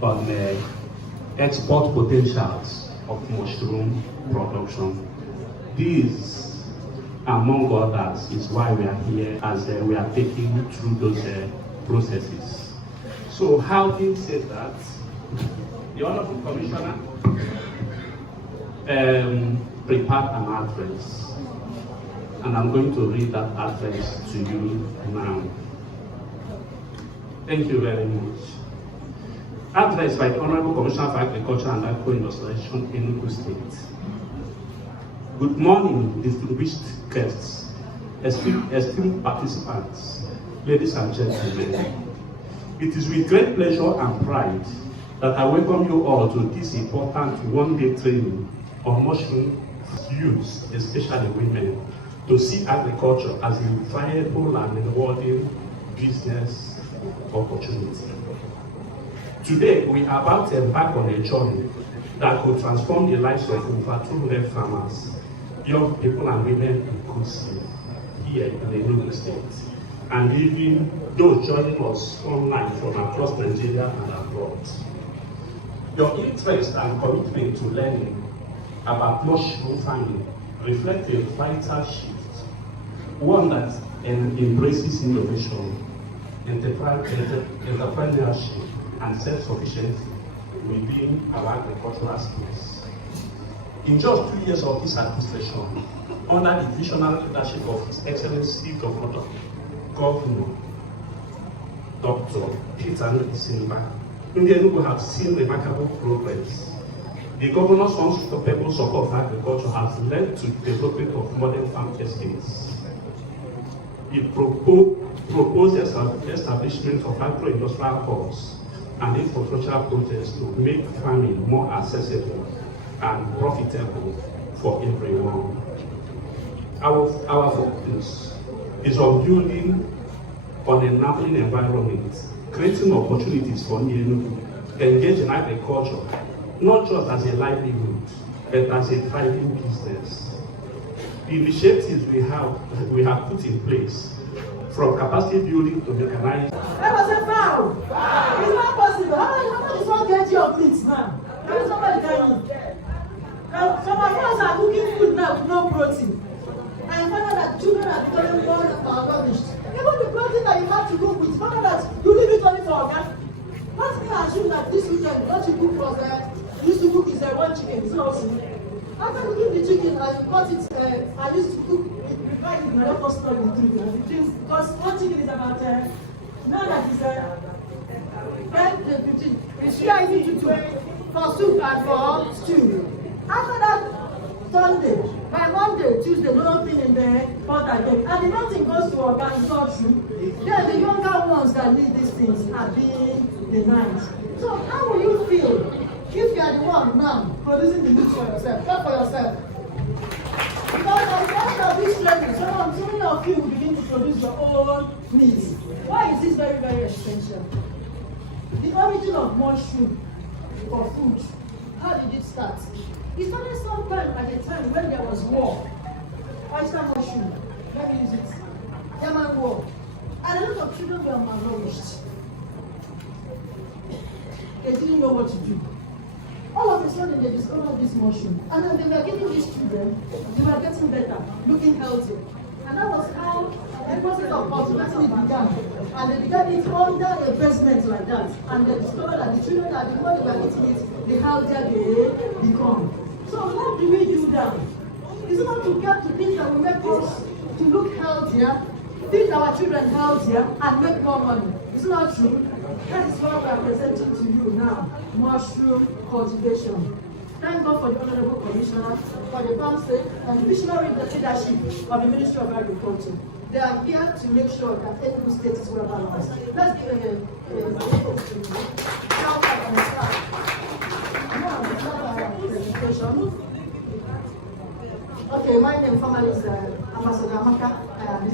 on export potentials of mushroom production. This, among others, is why we are here, as we are taking you through those processes. So, having said that, the Honorable Commissioner prepared an address, and I'm going to read that address to you now. Thank you very much. Address by the Honorable Commissioner for Agriculture and Agro-Industrialization, Enugu State. Good morning, distinguished guests, esteemed participants, ladies and gentlemen. It is with great pleasure and pride that I welcome you all to this important one-day training on mushroom use, especially women, to see agriculture as a viable and rewarding business opportunity. Today, we are about to embark on a journey that could transform the lives of over 200 farmers, young people and women inclusive, here in the Enugu State, and even those joining us online from across Nigeria and abroad. Your interest and commitment to learning about mushroom farming reflect a vital shift, one that embraces innovation, entrepreneurship, and self-sufficiency within our agricultural space. In just 2 years of this administration, under the visionary leadership of His Excellency Governor Dr. Peter Simba, Enugu have seen remarkable progress. The governor's unstoppable support of agriculture has led to the development of modern farm estates. He proposed the establishment of agro-industrial hubs and infrastructural projects to make farming more accessible and profitable for everyone. Our focus is on building on an enabling environment, creating opportunities for Enugu to engage in agriculture, not just as a livelihood, but as a thriving business. The initiatives we have put in place, from capacity building to mechanized. That was a foul. It's not possible. How much is one get your plates now? How is somebody telling you? Some of us are cooking food now with no protein. And you find out that children are becoming more malnourished. Even the protein that you have to cook with, you find out that you leave it only for organic. Not me assume that this weekend, what you cook was used to cook is one chicken. It's not also. After cooking the chicken, I cut it, I used to cook it, prepare it in my local store with drinks. Because one chicken is about, now that is 10 to 15. It's share it into 2 for soup and for stew. After that, Sunday, by Monday, Tuesday, nothing in the pot again. And the nothing goes to organic, it's not true. Then the younger ones that need these things are being denied. So how will you feel if you are the one now producing the meat for yourself? Not for yourself. Because at the end of this training, so many of you will begin to produce your own meat. Why is this very, very essential? The origin of mushroom for food, how did it start? It started sometime at a time when there was war. Oyster mushroom, let me use it. Yaman war. And a lot of children were malnourished. They didn't know what to do. All of a sudden they discovered this mushroom. And then they were giving these children, they were getting better, looking healthy. And that was how the process of cultivating it began. And they began it under a basement like that. And they discovered that the children, that the more they were eating it, the healthier they become. So what do we do now? Is it not to get to things that will make us to look healthier, feed our children healthier, and make more money? Is it not true? That is what we are presenting to you now, mushroom cultivation. Thank God for the Honorable Commissioner, for the farm state, and the visionary leadership of the Ministry of Agriculture. They are here to make sure that Enugu State is well balanced. Let's give a presentation. Okay, my name formally is Ambassador Amaka. I am the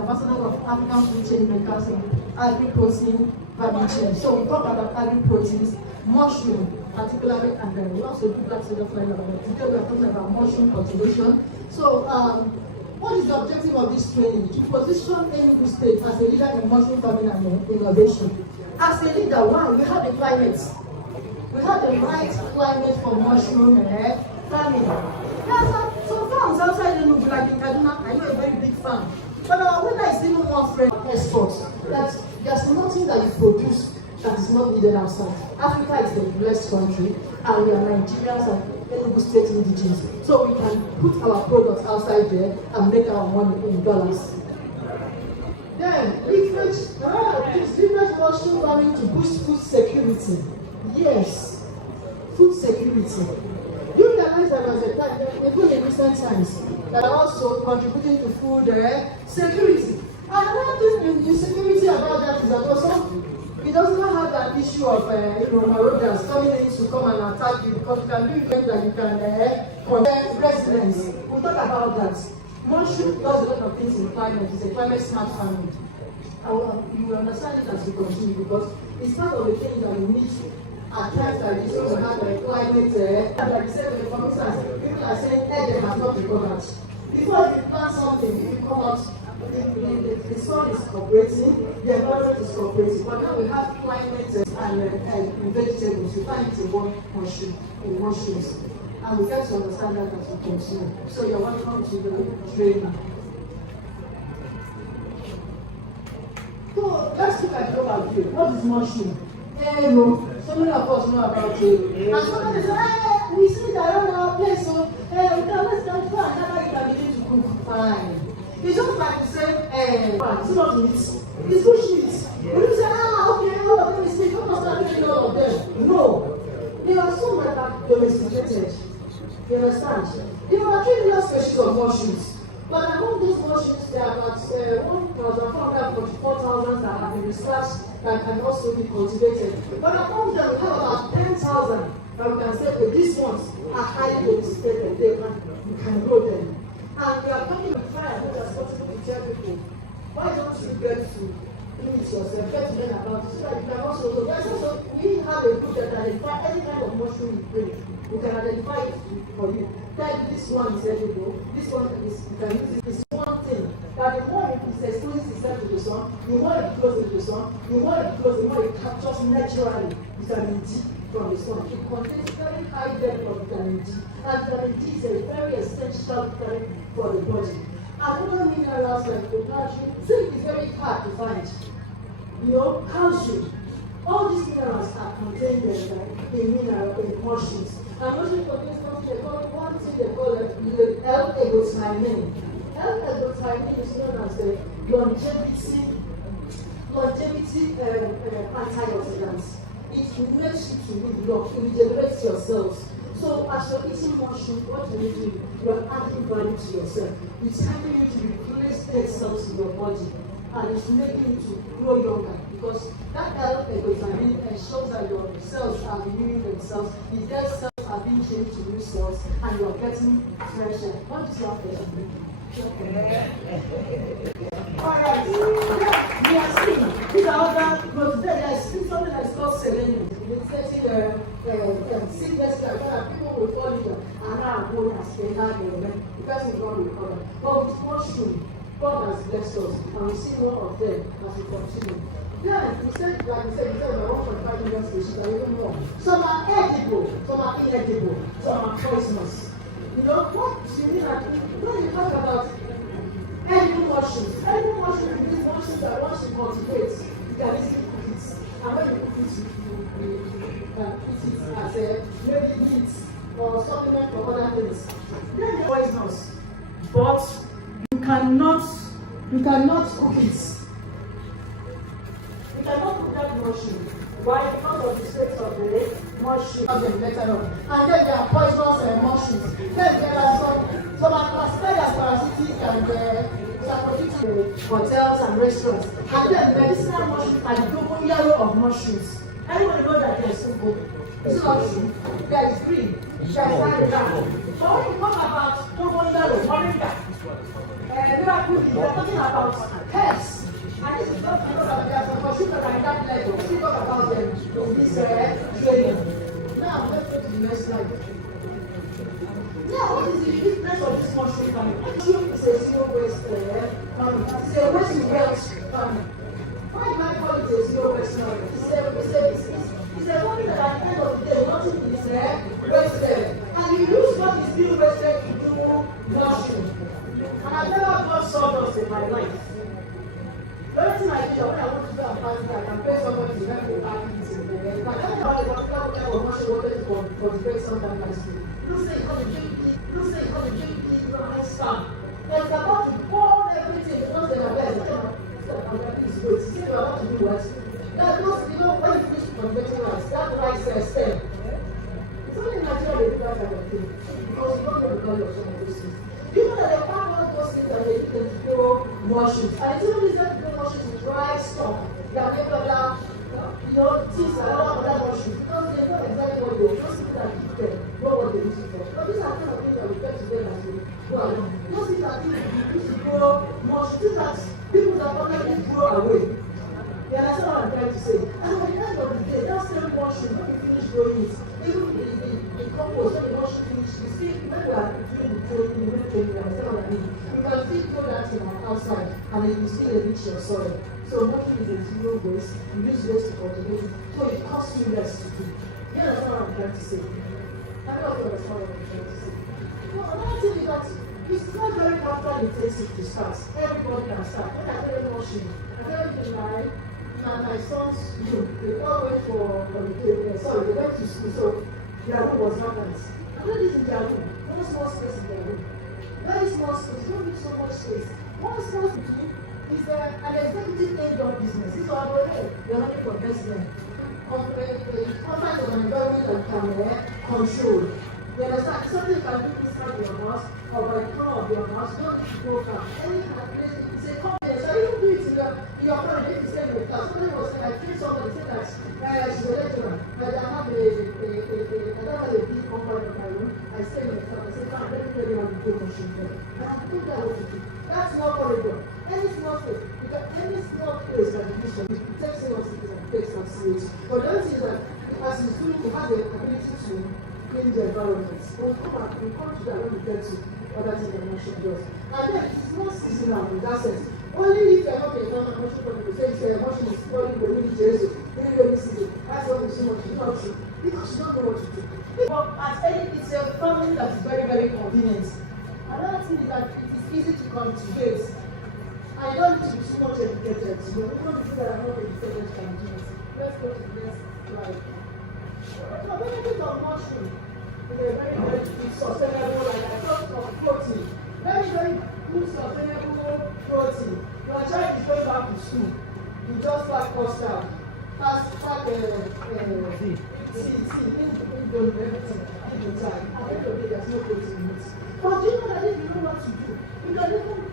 Ambassador of African Food Chain Makers and Agri-Protein Value Chain. So we talk about agri-proteins, mushroom particularly, and then we also do black soda fly about it. Today we are talking about mushroom cultivation. So what is the objective of this training? To position Enugu State as a leader in mushroom farming and innovation. As a leader, one, we have the climate. We have the right climate for mushroom farming. There are some farms outside Enugu, like in Kaduna. I know a very big farm. But our weather is even more friendly exports. That there's nothing that you produce that is not needed outside. Africa is the blessed country, and we are Nigerians and Enugu State indigenous. So we can put our products outside there and make our money in dollars. Then, different mushroom farming to boost food security. Yes, food security. You realize that as a time, even in recent times, that are also contributing to food security. And another thing in security about that is that also it does not have that issue of marauders coming in to come and attack you, because you can do things that you can connect residents. We'll talk about that. Mushroom does a lot of things in climate. It's a climate smart farming. And you will understand it as we continue, because it's part of the things that we need at times like this when we have a climate. Like you said, for instance, people are saying they have not recovered. Before you plant something, if you come out, the soil is cooperating, the environment is cooperating. But now we have climate and vegetables. You find it in one mushroom, in mushrooms. And we get to understand that as we continue. So you're welcome to the training. So let's look at the overview. What is mushroom? So many of us know about it. And somebody say, we see it around our place, so let's go for another you can begin to cook. Fine. It's just like to say, it's not meat. It's bush meat. When you say, okay, all of them is meat, don't start doing all of them. No. There are some that are domesticated. You understand? There are 3 million species of mushrooms. But among those mushrooms, there are about 1,444,000 that have been researched that can also be cultivated. But among them, we have about 10,000 that we can say, okay, these ones are highly domesticated. You can grow them. And we are coming to try as much as possible to tell people, why don't you get to limit yourself, get to learn about it, so that you can also know. Yes, also, we have a group that identify any kind of mushroom you bring. We can identify it for you. Like this one is edible, this one is, you can use it. It's one thing. That the more it exposes itself to the sun, the more it flows into the sun, the more it flows, the more it captures naturally vitamin D from the sun. It contains very high level of vitamin D. And vitamin D is a very essential vitamin for the body. Another minerals like potassium, zinc is very hard to find. Calcium. All these minerals are contained in mushrooms. And mushroom contains one thing they call L-agglutinin. L-agglutinin is known as the longevity antioxidants. It makes you to live long, it regenerates your cells. So as you're eating mushroom, what do? You are adding value to yourself. It's helping you to replace dead cells in your body, and it's making you to grow younger, because that L-agglutinin ensures that your cells are renewing themselves. The dead cells are being changed to new cells, and you are getting fresher. What is your pleasure? Alright, we are seeing these are other, but today there is something that is called selenium. It's getting sickness that people will fall into and now go and spend that the person is not recovered. But with mushroom, God has blessed us, and we see more of them as we continue. Then we said, like we said, we said about 1.5 million species and even more. Some are edible, some are inedible, some are poisonous. What you mean when you talk about edible mushrooms is these mushrooms that once you cultivate, you can easily cook it. And when you cook it, you can eat it as maybe meat or supplement for other things. Then they're poisonous, but you cannot cook it. You cannot cook that mushroom. Why? Because of the state of the mushroom have been better on. And then there are poisonous mushrooms. Then there are some are classified as parasitic and sacrificial hotels and restaurants. And then medicinal mushrooms are the double yellow of mushrooms. Everybody knows that they are simple. It's not true. There is green, there is red brown. But when you talk about double yellow, moringa, miracle, we are talking about herbs. And this is not because of there are some mushrooms that are in that level. We talk about them in this training. Now let's go to the next slide. Now what is the uniqueness of this mushroom farming? Mushroom is a zero waste farming. It's a waste to wealth farming. Why do I call it a zero waste farming? It's how a particular type of motion wanted to cultivate something nicely. You say you come to drink it, you say you come to drink it, you don't understand. It's about to burn everything because they are there. Please wait. See, you are about to do what? That those, you know, when you finish cultivating rice, that rice stem. It's only in Nigeria they do that kind of thing because you don't know the value of some of those things. You know that they pack all those things and they use them to grow mushrooms. And it's even easier to grow mushrooms with dry stock than any other, things that other mushrooms because they know exactly what they do. Those people that keep them know what they use it for. But these are kind of things that we get to them as we go along. Those things are things we use to grow mushrooms. Things that people that permanently grow away. You understand what I'm trying to say? And at the end of the day, that same mushroom, when you finish growing it, even the compost, when the mushroom finish, you see, when we are doing the training, you understand what I mean? You can still grow that thing outside, and then you still enrich your soil. So mushroom is a zero waste, you use waste to cultivate it, so it costs you less to do. You understand what I'm trying to say? I don't know what I'm trying to say. No, another thing is that it's not very capital intensive to start. Everybody can start. When I tell you mushroom, I tell you the line, and my sons, they all went for they went to school, so their room was vacant. I know this in their room, one small space in their room. Very small space, don't need so much space. One small space is an executive end-on business. This is our way. They're not for investment. Conference of an environment that can control. You understand? Something you can do inside your house or by the corner of your house. You don't need to go far. Any place, it's a company. So you do it in your family. If you stay in the class, somebody was saying, I trained somebody said that she's a lecturer, but I have a big company in my room. I stay in the class. I said, let me tell you how to do machine there. And I think that what to do. That's not corridor. Any small place, any small place that you use, it takes in of cities and takes some serious. But the other thing is that as he's doing, he has the ability to clean the environment. We'll come to that when we get to other things that motion does. And then it's not seasonal in that sense. Only if you're not a fan of motion product, you say motion is spoiling the really Jesus, really season. That's what we see much not true. Because you don't know what to do. But at any, it's a family that is very, very convenient. Another thing is that it is easy to cultivate. I don't need to be too much educated. Even the people that are not educated can do it. Let's go to the next slide. The benefit of mushroom is a very, very good, sustainable, like I talked of protein. Very, very good, sustainable protein. Your child is going back to school. You just pack custard, pack everything, in the time. At the end of the day, there's no protein in it. But do you know that if you know what to do, you can even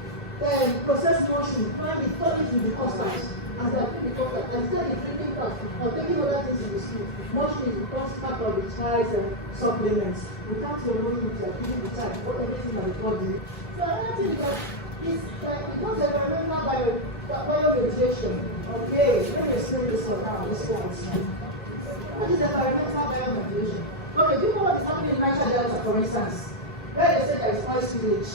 processed mushroom, when we turn it to the custard, as they are putting the custard, instead of drinking that or taking other things in the school, mushroom becomes part of the child's supplements. Without your knowing it, you are giving the child what everything that the body. So another thing is that it goes environmental bioradiation. Okay, let me explain this one now, this one. What is environmental bioradiation? Okay, do you know what is happening in Niger Delta, for instance? Where they say there is oil spillage.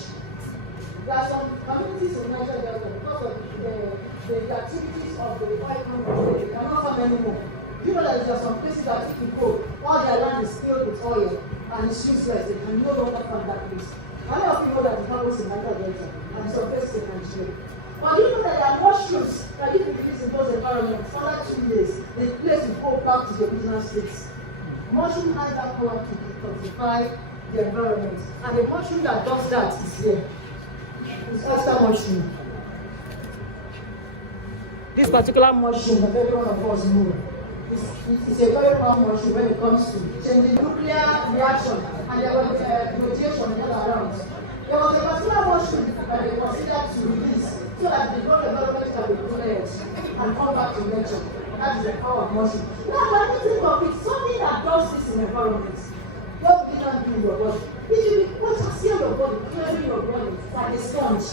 There are some communities in Niger Delta because of the activities of the oil company, they cannot farm anymore. You know that there are some places that if you go, all their land is filled with oil and it's useless, they can no longer farm that place. Many of you know that it happens in Niger Delta and some places in Nigeria. But you know that there are mushrooms that if you release in those environments, under 2 years, the place will go back to the original state. Mushroom has that power to detoxify the environment, and the mushroom that does that is here. It's oyster mushroom. This particular mushroom that every one of us know is a very powerful mushroom when it comes to changing nuclear reaction, and there was radiation all around. There was a particular mushroom that they considered to release so that the whole environment can be cleared and come back to nature. That is the power of mushroom. Now, when you think of it, something that does this in the environment, what will it do in your body? It will be what you see on your body, clearing your body like a sponge.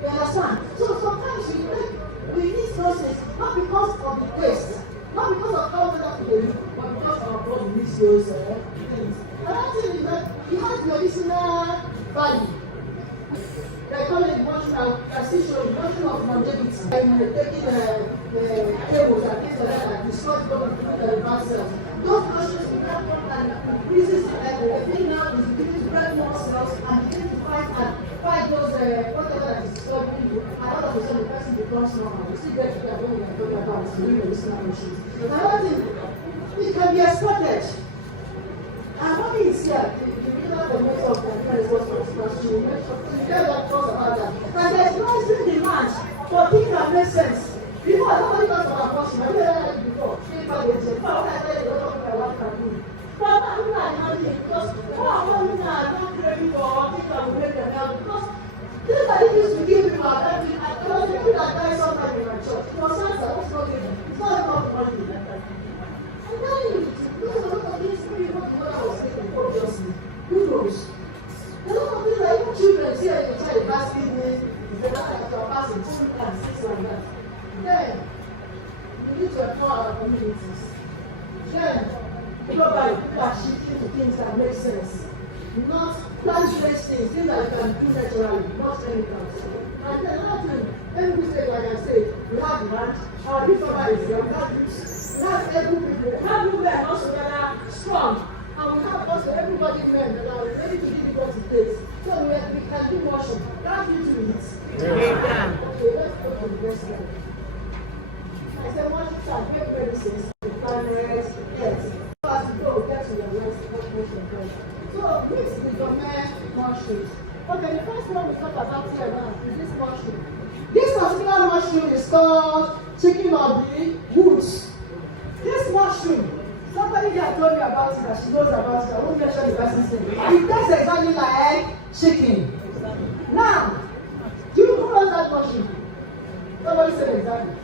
You understand? So sometimes we need process not because of the taste, not because of how wonderful they look, but because our body needs those things. Another thing is that it has medicinal value. They call it mushroom, I still show you, mushroom of longevity. And taking the tables and things like that, destroy the bad cells. Those mushrooms will come and increases the thing now is beginning to break more cells and begin to fight those whatever that is disturbing you. And all of a sudden the person becomes normal. You still get to that when we are talking about doing medicinal machines. Another thing, It can be exported. And money is here. The middle community of Nigeria is what you mentioned. You don't talk about that. And there's no demand for things that make sense. Before, nobody talks about abortion. I didn't hear it before. People they say, "Oh, I tell you, don't talk about what can do." But I'm not imagine because women are not ready for things that will make them help. Because things that they used to give people are very big. There was a people that died sometime in my church. It was cancer. What's not given? It's not enough money. I'm telling you, because a lot of these people, what I was thinking, obviously, who knows? A lot of things like children see a child has kidney, is the matter that you're passing, two and things like that. Then, we need to empower our communities. Then, globally, people are shifting to things that make sense. Not plant-based things that you can do naturally, not chemicals. And then another thing, every state, like I said, we have the ranch, our big farmer is here, we have youths, we have every people, we have people that are also that are strong, and we have also everybody men that are ready to give it what it takes. So we can do motion. That's you to it. Yeah. Okay, let's go to the next slide. I said, what is that? Make medicines, the planet, yes. So as you go, get to your next motion. So, mix the domain mushrooms. Okay, the first one we talk about here now is this mushroom. This particular mushroom is called chicken of the woods. This mushroom, somebody here told me about it, that she knows about it. I won't mention the person's name. It tastes exactly like chicken. Now, do you know that mushroom? Somebody said exactly.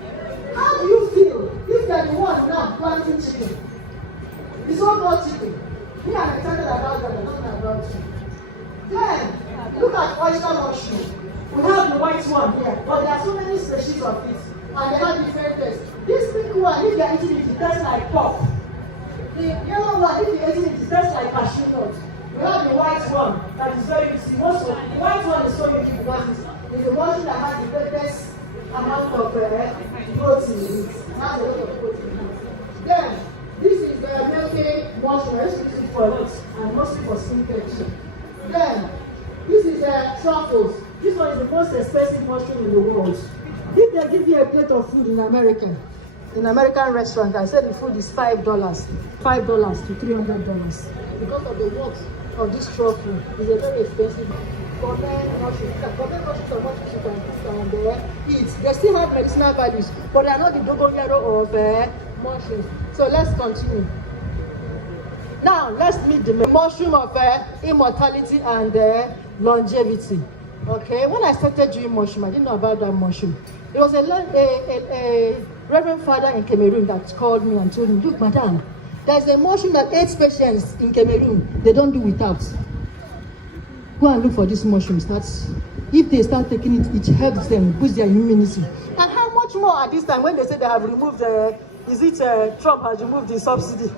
How do you feel if you are the one now planting chicken? It's all about chicken. Me, I'm excited about that, I'm not about you. Then, look at oyster mushroom. We have the white one here, but there are so many species of it, and they have different tastes. This pink one, if you are eating it, it tastes like pork. The yellow one, if you are eating it, it tastes like cashew nut. We have the white one that is very easy. Also, the white one is so unique because it's the mushroom that has the greatest amount of protein in it. It has a lot of protein in it. Then, this is the milky mushroom. I used to use it for a lot, and mostly for skincare too. Then, this is truffles. This one is the most expensive mushroom in the world. If they give you a plate of food in American restaurant, I said the food is $5 to $300 because of the worth of this truffle. It's a very expensive gourmet mushroom. Gourmet mushrooms are mushrooms you can eat. They still have medicinal values, but they are not the dogoyaro of mushrooms. So let's continue. Now let's meet the mushroom of immortality and longevity. Okay, when I started doing mushroom, I didn't know about that mushroom. There was a Reverend Father in Cameroon that called me and told me, look, madam, there's a mushroom that AIDS patients in Cameroon, they don't do without. Go and look for these mushrooms. If they start taking it, it helps them boost their immunity. And how much more at this time when they say they have removed Trump has removed the subsidy?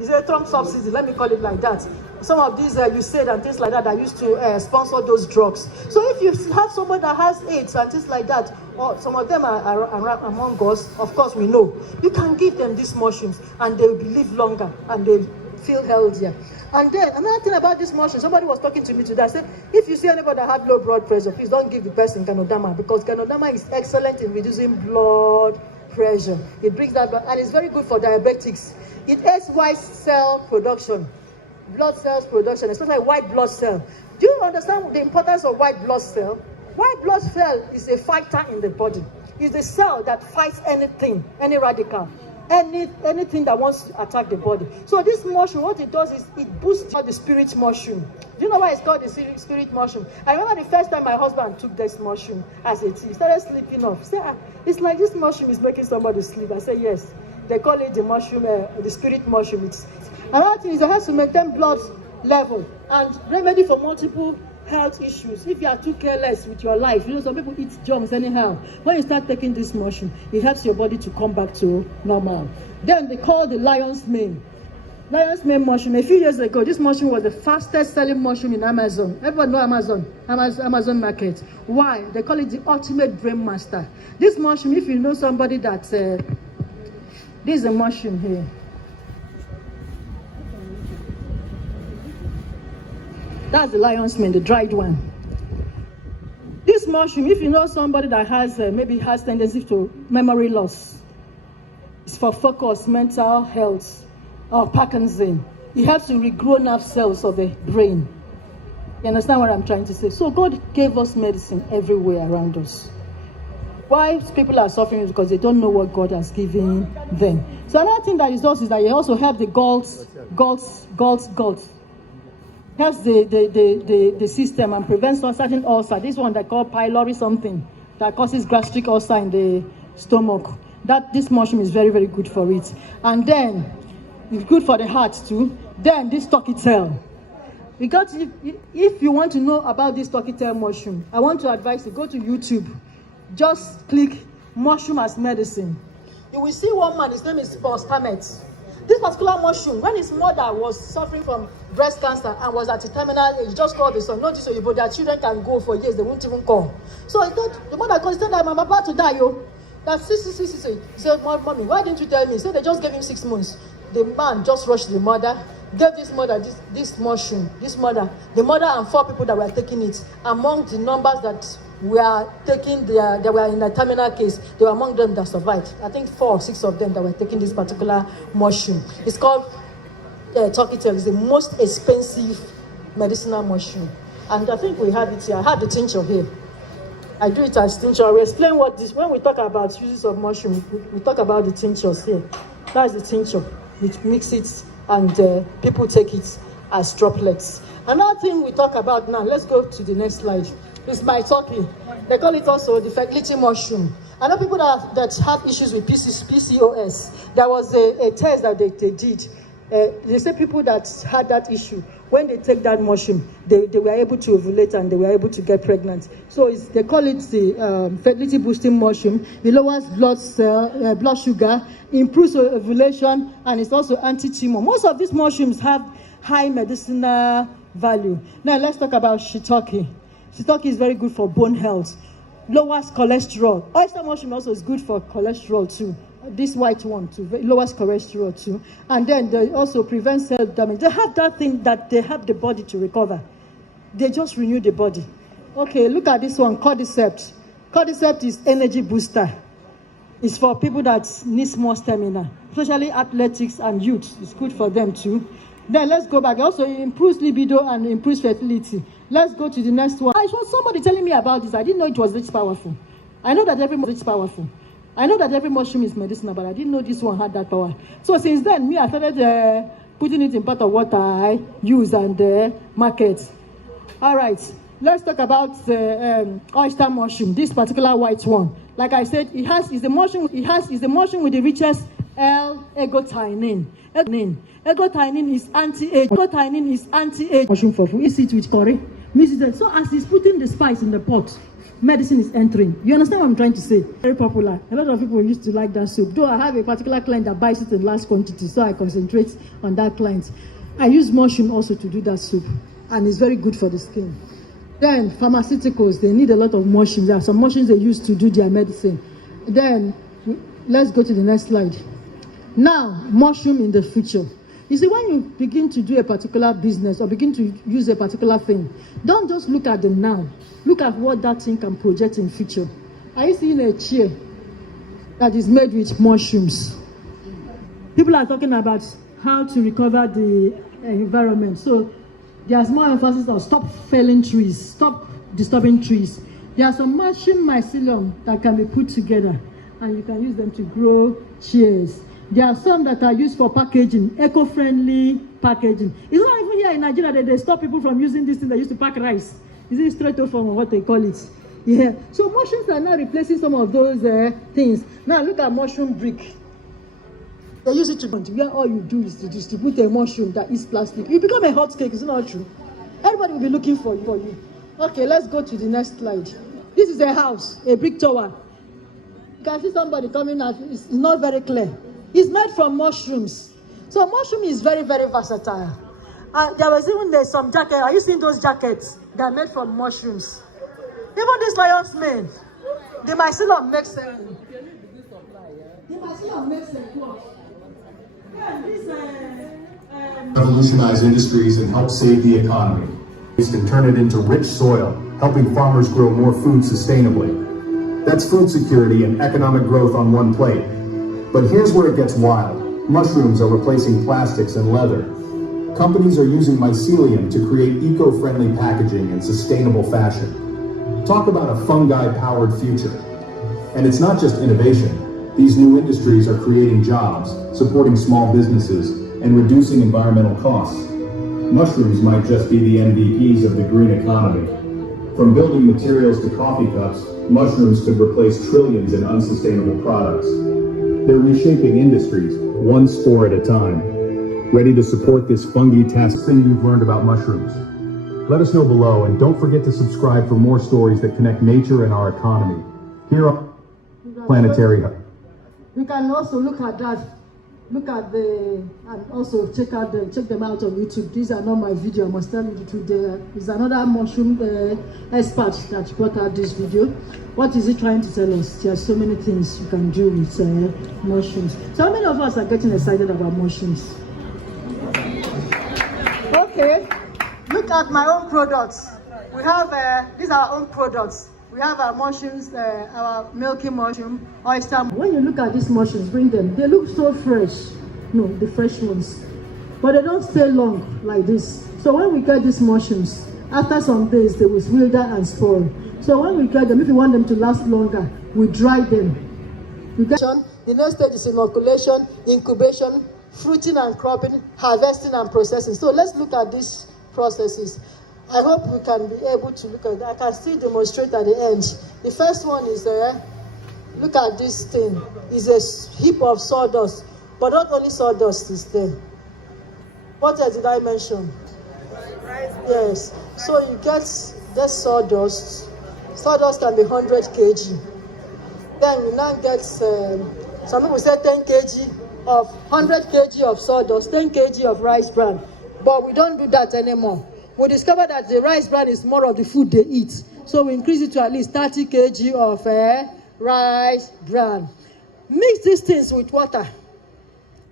Is it Trump subsidy? Let me call it like that. Some of these USAID and things like that used to sponsor those drugs. So if you have someone that has AIDS and things like that, or some of them are among us, of course we know, you can give them these mushrooms and they will live longer and they feel healthier. And then another thing about this mushroom, somebody was talking to me today. I said, if you see anybody that have low blood pressure, please don't give the person Ganodama, because Ganodama is excellent in reducing blood pressure. It brings that blood, and it's very good for diabetics. It aids white cell production, blood cells production, especially white blood cell. Do you understand the importance of white blood cell? White blood cell is a fighter in the body. It's the cell that fights anything, any radical, anything that wants to attack the body. So this mushroom, what it does is it boosts the spirit mushroom. Do you know why it's called the spirit mushroom? I remember the first time my husband took this mushroom as a tea. He started sleeping off. He said, it's like this mushroom is making somebody sleep. I said, yes. They call it the mushroom, the spirit mushroom. Another thing is it has to maintain blood level and remedy for multiple health issues. If you are too careless with your life, you know, some people eat germs anyhow. When you start taking this mushroom, it helps your body to come back to normal. Then they call the lion's mane. Lion's mane mushroom. A few years ago, this mushroom was the fastest selling mushroom in Amazon. Everyone know Amazon market. Why? They call it the ultimate brain master. This mushroom, if you know somebody that, this is a mushroom here. That's the lion's mane, the dried one. This mushroom, if you know somebody that has maybe has tendency to memory loss, it's for focus, mental health. of Parkinson. It helps to regrow nerve cells of the brain. You understand what I'm trying to say? So God gave us medicine everywhere around us. Why people are suffering is because they don't know what God has given them. So another thing that it does is that it also helps the gulls. Helps the system and prevents certain ulcer. This one they call pylori something that causes gastric ulcer in the stomach. This mushroom is very, very good for it. And then it's good for the heart too. Then this turkey tail. Because if you want to know about this turkey tail mushroom, I want to advise you, go to YouTube. Just click mushroom as medicine. You will see one man, his name is Paul Hammett. This particular mushroom, when his mother was suffering from breast cancer and was at a terminal age, just called the son, not just so but their children can go for years, they won't even come. So he told the mother, because I'm about to die, yo. That's see. He said, Mommy, why didn't you tell me? He said they just gave him 6 months. The man just rushed the mother, gave this mother this mushroom. The mother and 4 people that were taking it, among the numbers that were taking they were in a terminal case, they were among them that survived. I think 4 or 6 of them that were taking this particular mushroom. It's called turkey tail. It's the most expensive medicinal mushroom. And I think we had it here. I had the tincture here. I do it as tincture. I will explain what this, when we talk about uses of mushroom, we talk about the tinctures here. That's the tincture. We mix it and people take it as droplets. Another thing we talk about now, let's go to the next slide. It's my turkey. They call it also the fertility mushroom. I know people that have issues with PCOS. There was a test that they did. They say people that had that issue, when they take that mushroom, they were able to ovulate and they were able to get pregnant. So they call it the fertility boosting mushroom. It lowers blood sugar, improves ovulation, and it's also anti-tumor. Most of these mushrooms have high medicinal value. Now let's talk about shiitake. Shiitake is very good for bone health, lowers cholesterol. Oyster mushroom also is good for cholesterol too. This white one too, lowers cholesterol too. And then they also prevent cell damage. They have that thing that they have the body to recover. They just renew the body. Okay, look at this one, cordyceps. Cordyceps is energy booster. It's for people that need more stamina, especially athletics and youth. It's good for them too. Then let's go back. Also, it improves libido and improves fertility. Let's go to the next one. I saw somebody telling me about this. I didn't know it was this powerful. I know that every mushroom is powerful. I know that every mushroom is medicinal, but I didn't know this one had that power. So since then, I started putting it in part of what I use and market. All right, let's talk about the oyster mushroom. This particular white one, like I said, is the mushroom with the richest L-ergothioneine. Ergothioneine is anti-age. Ergothioneine is anti-age. Mushroom for food. Eat it with curry. Mix it. So as he's putting the spice in the pot, medicine is entering. You understand what I'm trying to say? Very popular. A lot of people used to like that soup. Though I have a particular client that buys it in large quantity, so I concentrate on that client. I use mushroom also to do that soup, and it's very good for the skin. Then pharmaceuticals, they need a lot of mushrooms. There are some mushrooms they use to do their medicine. Then let's go to the next slide. Now, mushroom in the future. You see, when you begin to do a particular business or begin to use a particular thing, don't just look at the now. Look at what that thing can project in future. Are you seeing a chair that is made with mushrooms? People are talking about how to recover the environment. So there's more emphasis on stop felling trees, stop disturbing trees. There are some mushroom mycelium that can be put together and you can use them to grow chairs. There are some that are used for packaging, eco-friendly packaging. It's not even here in Nigeria that they stop people from using this thing they used to pack rice. Is it straight off from what they call it? Yeah. So mushrooms are now replacing some of those things. Now look at mushroom brick. They use it to where all you do is to distribute a mushroom that is plastic. You become a hot cake, is it not true? Everybody will be looking for you. Okay, let's go to the next slide. This is a house, a brick tower. You can see somebody coming out. It's not very clear. It's made from mushrooms. So mushroom is very, very versatile. There's some jacket. Are you seeing those jackets that are made from mushrooms? Even this lion's mane, the mycelium makes the mycelium makes cloth. Revolutionize industries and help save the economy. And turn it into rich soil, helping farmers grow more food sustainably. That's food security and economic growth on one plate. But here's where it gets wild. Mushrooms are replacing plastics and leather. Companies are using mycelium to create eco-friendly packaging in sustainable fashion. Talk about a fungi-powered future. And it's not just innovation. These new industries are creating jobs, supporting small businesses, and reducing environmental costs. Mushrooms might just be the MVPs of the green economy. From building materials to coffee cups, mushrooms could replace trillions in unsustainable products. They're reshaping industries, one spore at a time. Ready to support this fungi task thing you've learned about mushrooms? Let us know below, and don't forget to subscribe for more stories that connect nature and our economy. Here on Planetary Hub. You can also look at that. Look at and also check them out on YouTube. These are not my video, I must tell you the truth. There is another mushroom expert that brought out this video. What is he trying to tell us? There are so many things you can do with mushrooms. So how many of us are getting excited about mushrooms? Okay, look at my own products. We have, these are our own products. We have our mushrooms, our milky mushroom, oyster. When you look at these mushrooms, bring them. They look so fresh. No, the fresh ones. But they don't stay long like this. So when we get these mushrooms, after some days, they will wither and spoil. So when we get them, if you want them to last longer, we dry them. The next stage is inoculation, incubation, fruiting and cropping, harvesting and processing. So let's look at these processes. I hope we can be able to look at that. I can still demonstrate at the end. The first one is look at this thing. It's a heap of sawdust. But not only sawdust is there. What else did I mention? Yes. So you get this sawdust. Sawdust can be 100 kg. Then we now get, some people say 10 kg of 100 kg of sawdust, 10 kg of rice bran. But we don't do that anymore. We discovered that the rice bran is more of the food they eat. So we increase it to at least 30 kg of rice bran. Mix these things with water.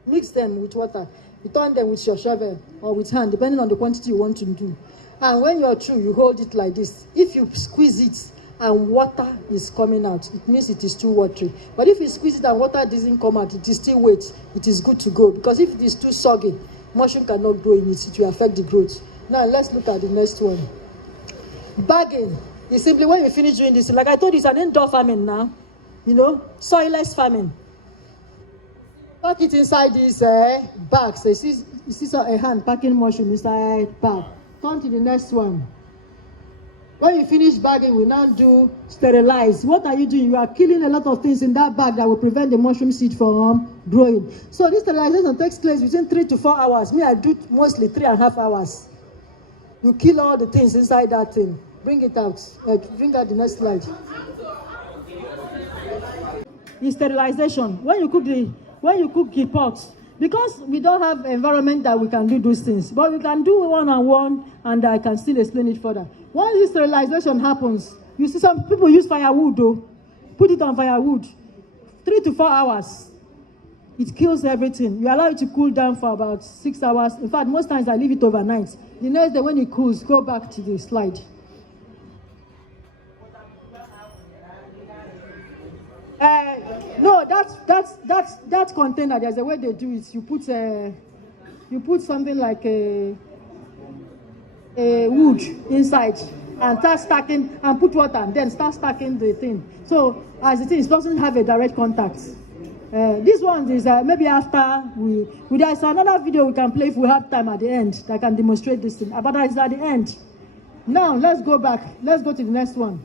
Mix them with water. You turn them with your shovel or with hand, depending on the quantity you want to do. And when you're through, you hold it like this. If you squeeze it and water is coming out, it means it is too watery. But if you squeeze it and water doesn't come out, it is still wet. It is good to go. Because if it is too soggy, mushroom cannot grow in it. It will affect the growth. Now let's look at the next one. Bagging is simply when you finish doing this. Like I told you, it's an indoor farming now. You know, soilless farming. Pack it inside these bags. You see a hand packing mushroom inside bag. Turn to the next one. When you finish bagging, we now do sterilize. What are you doing? You are killing a lot of things in that bag that will prevent the mushroom seed from growing. So this sterilization takes place within 3 to 4 hours. Me, I do mostly 3.5 hours. You kill all the things inside that thing. Bring it out. Bring out the next slide. The sterilization. When you cook the pots, because we don't have environment that we can do those things, but we can do one-on-one, and I can still explain it further. Once the sterilization happens, you see some people use firewood though. Put it on firewood. 3 to 4 hours. It kills everything. You allow it to cool down for about 6 hours. In fact, most times I leave it overnight. The next day when it cools, go back to the slide. No, that container, there's a way they do it. You put something like a wood inside and start stacking and put water and then start stacking the thing. So as it is, it doesn't have a direct contact. This one is maybe after there's another video we can play if we have time at the end that can demonstrate this thing. But that is at the end. Now let's go back. Let's go to the next one.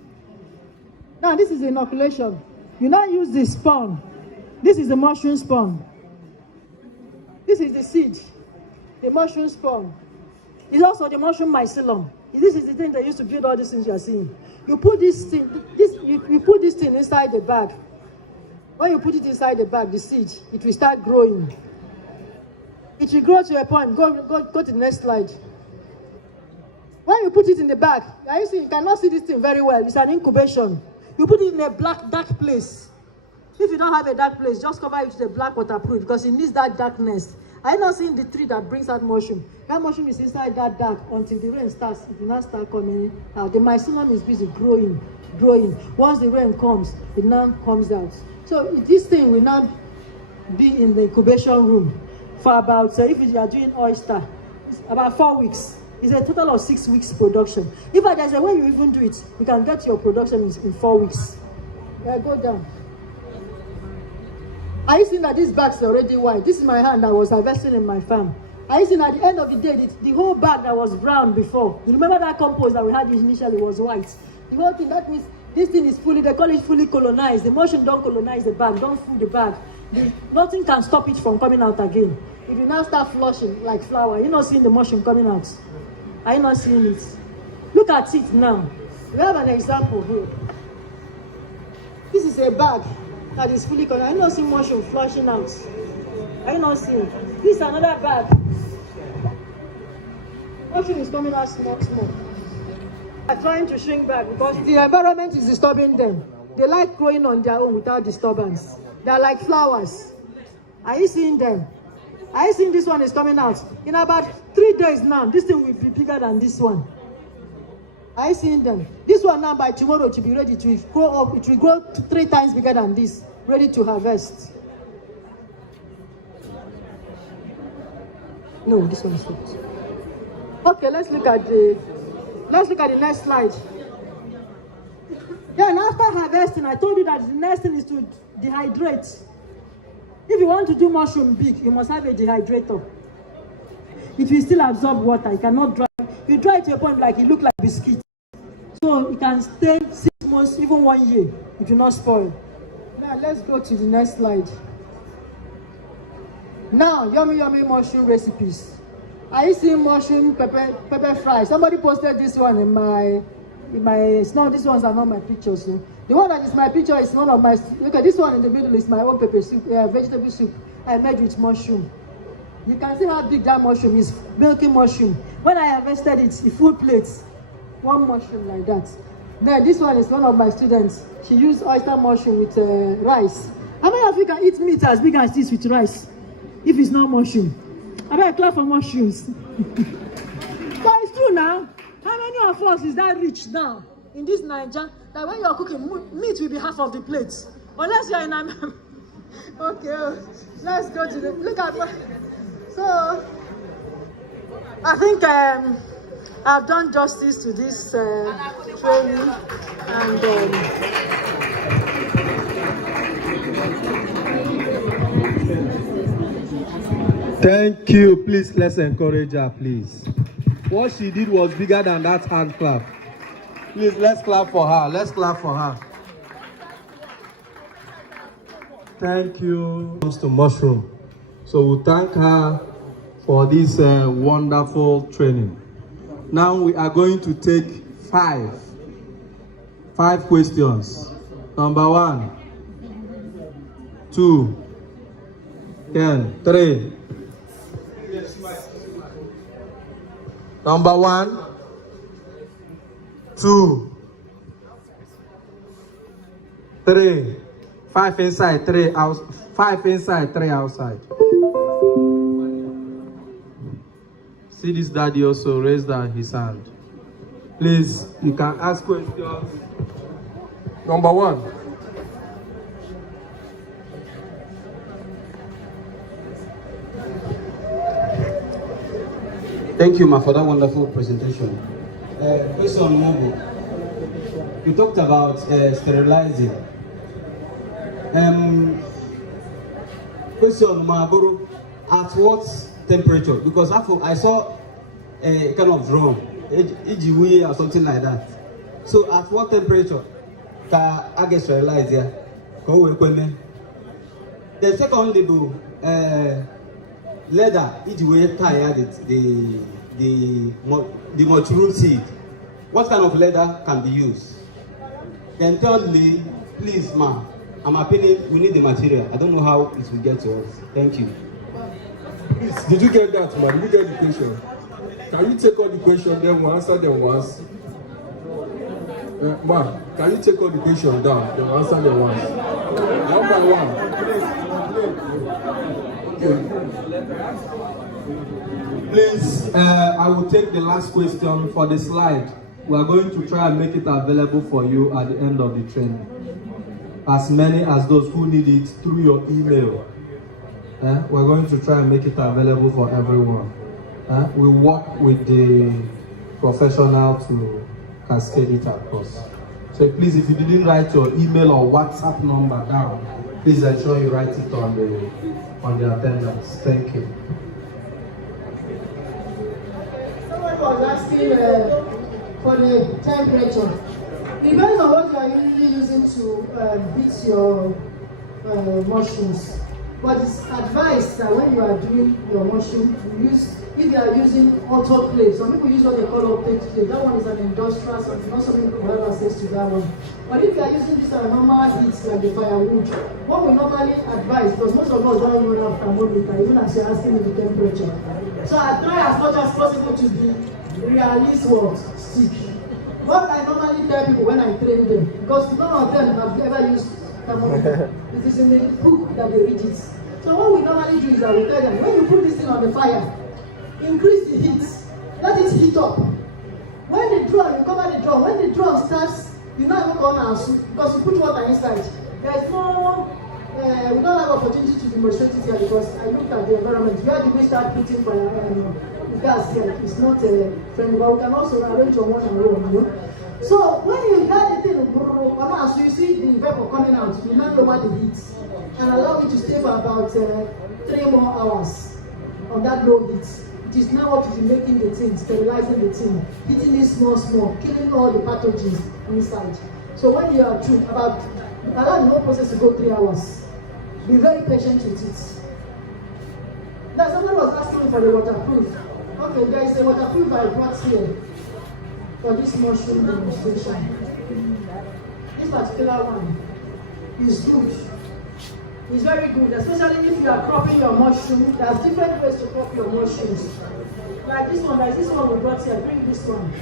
Now this is inoculation. You now use the spawn. This is the mushroom spawn. This is the seed, the mushroom spawn. It's also the mushroom mycelium. This is the thing that used to build all these things you are seeing. You put this thing, you put this thing inside the bag. When you put it inside the bag, the seed, it will start growing. It will grow to a point. Go to the next slide. When you put it in the bag, you cannot see this thing very well. It's an incubation. You put it in a dark place. If you don't have a dark place, just cover it with a black waterproof because it needs that darkness. Are you not seeing the tree that brings out mushroom? That mushroom is inside that dark until the rain starts. It will not start coming out. The mycelium is busy growing. Once the rain comes, it now comes out. So this thing will now be in the incubation room for about, if you are doing oyster, it's about 4 weeks. It's a total of 6 weeks production. If there's a way you even do it, you can get your production in 4 weeks. Yeah, go down. Are you seeing that these bags are already white? This is my hand that was harvesting in my farm. Are you seeing at the end of the day, the whole bag that was brown before, you remember that compost that we had initially was white? The whole thing, that means this thing is fully, they call it fully colonized. The motion don't colonize the bag, don't fool the bag. Nothing can stop it from coming out again. If you now start flushing like flour, you're not seeing the motion coming out. Are you not seeing it? Look at it now. We have an example here. This is a bag that is fully colonized. Are you not seeing motion flushing out? Are you not seeing? This is another bag. Motion is coming out small. They're trying to shrink back because the environment is disturbing them. They like growing on their own without disturbance. They are like flowers. Are you seeing them? Are you seeing this one is coming out? In about 3 days now, this thing will be bigger than this one. Are you seeing them? This one now by tomorrow to be ready to grow up. It will grow 3 times bigger than this, ready to harvest. No, this one is not. Okay, let's look at the next slide. Yeah, and after harvesting, I told you that the next thing is to dehydrate. If you want to do mushroom big, you must have a dehydrator. It will still absorb water. It cannot dry. You dry it to a point like it looks like biscuit. So it can stay 6 months, even 1 year. It will not spoil. Now let's go to the next slide. Now, yummy mushroom recipes. Are you seeing mushroom pepper fry? Somebody posted this one in my no, these ones are not my pictures. So. The one that is my picture is one of my, look at this one in the middle is my own pepper soup, vegetable soup I made with mushroom. You can see how big that mushroom is, milky mushroom. When I harvested it, a full plate, 1 mushroom like that. Then this one is one of my students. She used oyster mushroom with rice. How many of you can eat meat as big as this with rice? If it's not mushroom. I better clap for mushrooms. But it's true now. How many of us is that rich now in this Niger that when you're cooking, meat will be half of the plate? Unless you're in a... Okay, let's go to the... Look at my... So, I think I've done justice to this training and... Thank you. Please, let's encourage her, please. What she did was bigger than that hand clap. Please, let's clap for her. Let's clap for her. Thank you. Comes to mushroom. So we thank her for this wonderful training. Now we are going to take 5 questions. Number 1, 2, 3. Number 1, 2, 3. 5 inside, 3 out. 5 inside, 3 outside. See this daddy also raised his hand. Please, you can ask questions. Number 1. Thank you, Ma, for that wonderful presentation. Question on mobile. You talked about sterilizing. Question, Ma, at what temperature? Because I saw a kind of drum, EGW or something like that. So at what temperature can I get sterilized here? The second level, leather, EGW tie the mushroom seed. What kind of leather can be used? Then thirdly, please, Ma, I'm opinion we need the material. I don't know how it will get to us. Thank you. Please, did you get that, Ma? Did you get the question? Can you take all the questions, then we'll answer them once? Ma, can you take all the questions down, then we'll answer them once? One by one. Please, I will take the last question for the slide. We are going to try and make it available for you at the end of the training. As many as those who need it through your email. We're going to try and make it available for everyone. We work with the professional to cascade it across. So please, if you didn't write your email or WhatsApp number down, please ensure you write it on the attendance. Thank you. Someone was asking for the temperature. Depends on what you are usually using to beat your mushrooms. But it's advised that when you are doing your mushroom, if you are using autoclave, some people use what they call opaque clay. That one is an industrial, so not so many people have access to that one. But if you are using this normal heat like the firewood, what we normally advise, because most of us don't even have thermometer, even as you're asking me the temperature. So I try as much as possible to be realist what stick. What I normally tell people when I train them, because none of them have ever used thermometer. It is in the book that they read it. So what we normally do is that we tell them, when you put this thing on the fire, increase the heat, let it heat up. When the drum, you cover the drum, when the drum starts, you now look on our soup because you put water inside. There's no, we don't have opportunity to demonstrate it here because I looked at the environment. Where do we start putting gas here? It's not friendly, but we can also arrange on one and one, you know. So when you hear the thing, so you see the vapor coming out, you now lower the heat and allow it to stay for about 3 more hours on that low heat. It is now what is making the thing, sterilizing the thing, heating it small, killing all the pathogens inside. So when you are through, allow the whole process to go 3 hours. Be very patient with it. Now someone was asking me for the waterproof. Okay, there is a waterproof I brought here for this mushroom demonstration. This particular one is good. It's very good, especially if you are cropping your mushroom. There's different ways to crop your mushrooms. Like this one, there's this one we brought here. Bring this one.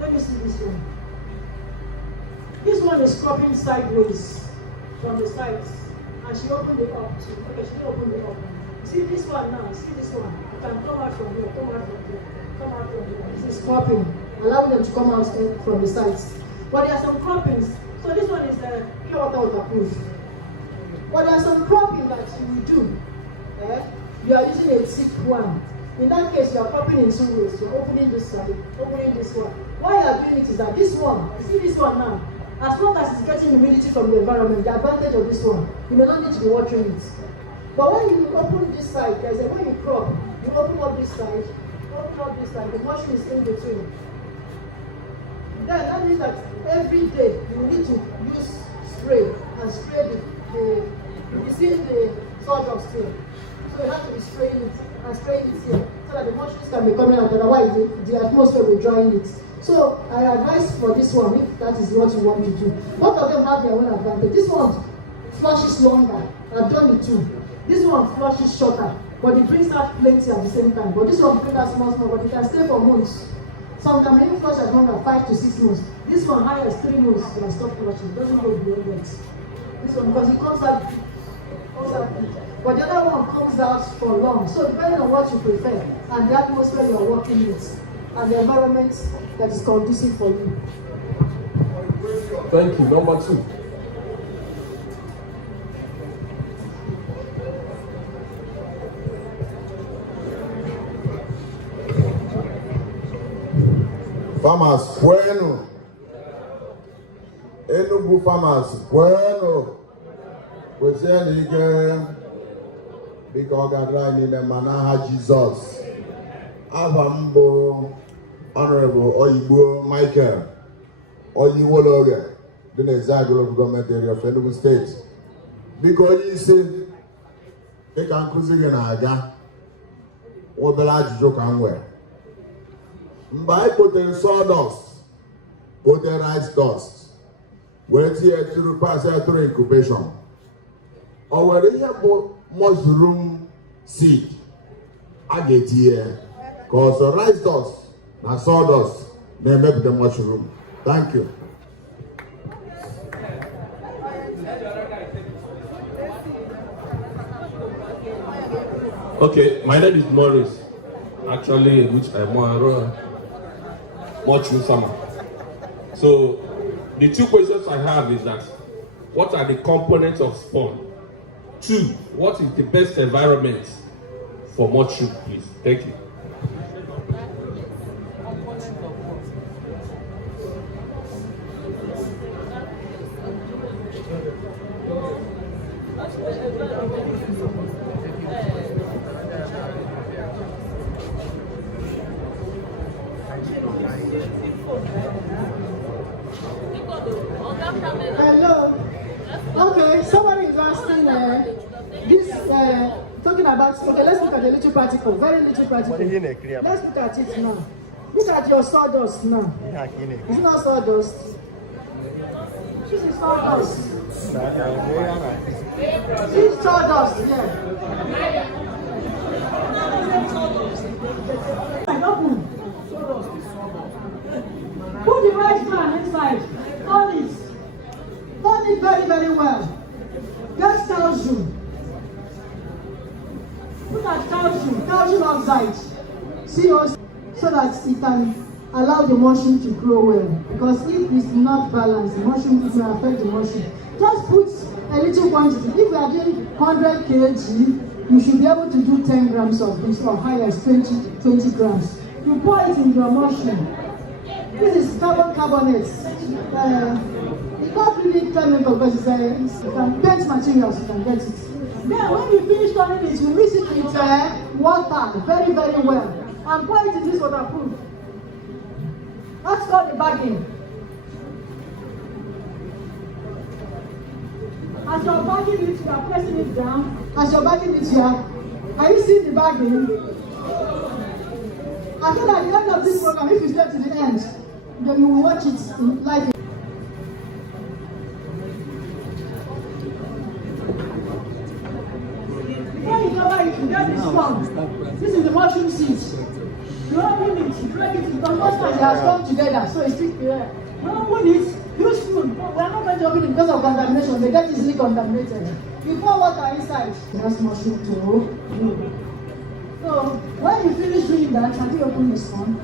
Let me see this one. This one is cropping sideways from the sides. And she opened it up too. Okay, she opened it up. See this one now, see this one. You can come out from here, come out from here, come out from here. This is cropping, allowing them to come out from the sides. But there are some croppings. So this one is pure water waterproof. But there are some cropping that you will do. You are using a thick one. In that case, you are cropping in 2 ways. You're opening this side, opening this one. Why you are doing it is that this one, you see this one now, as long as it's getting humidity from the environment, the advantage of this one, you may not need to be watering it. But when you open this side, there's a way you crop. You open up this side, the mushroom is in between. Then that means that every day you need to use spray and spray you see the sawdust here. So you have to be spraying it and spraying it here so that the mushrooms can be coming out, otherwise the atmosphere will drying it. So I advise for this one, if that is what you want to do. Both of them have their own advantage. This one flushes longer. I've done it too. This one flushes shorter, but it brings out plenty at the same time. But this one brings out small, but it can stay for months. Some can even flush as long as 5 to 6 months. This one high as 3 months, you can stop flushing. It doesn't go beyond that. This one, because it comes out, but the other one comes out for long. So depending on what you prefer and the atmosphere you are working with and the environment that is conducive for you. Thank you. Number 2. Farmers, bueno. Enugu farmers, bueno. We say again, because God in the Manaha Jesus. Avambo, Honorable Oyibo Michael, Oyibo Lawyer, the executive government area of Enugu State. Because you say, they can cruise in Aga, what the large joke and wear. By putting sawdust, putting rice dust, wait here to pass through incubation. Or where they have mushroom seed, I get here, because the rice dust and sawdust may make the mushroom. Thank you. Okay, my name is Morris. Actually, which I'm mushroom farmer. So the 2 questions I have is that what are the components of spawn 2, what is the best environment for mushroom, please? Thank you. Hello. Okay, somebody is asking talking about, okay, let's look at the little particle, very little particle. Let's look at it now. Look at your sawdust now. It's not sawdust. This is sawdust. This is sawdust, yeah. Open. Put the right hand inside. Turn it. Turn it very, very well. Get calcium. Put that calcium oxide. CO, so that it can allow the mushroom to grow well. Because if it's not balanced, the mushroom will affect the mushroom. Just put a little quantity. If we are doing 100 kg, you should be able to do 10 grams of this, or higher, 20 grams. You pour it in your mushroom. This is carbonate. It's not really chemical, but it's paint materials, you can get it. Then when you finish turning it, you mix it with water very, very well. And pour it in this waterproof. That's called the bagging. As you're bagging it, you are pressing it down. As you're bagging it, are you seeing the bagging? I think at the end of this program, if you stay to the end, then you will watch it live. Before you cover it, you get this one. This is the mushroom seeds. You open it, you break it, because most times they are strong together, so it's stick there. You open it, use spoon. We are not going to open it because of contamination. They get easily contaminated. You pour water inside. That's mushroom too. So when you finish doing that, have you opened the spoon?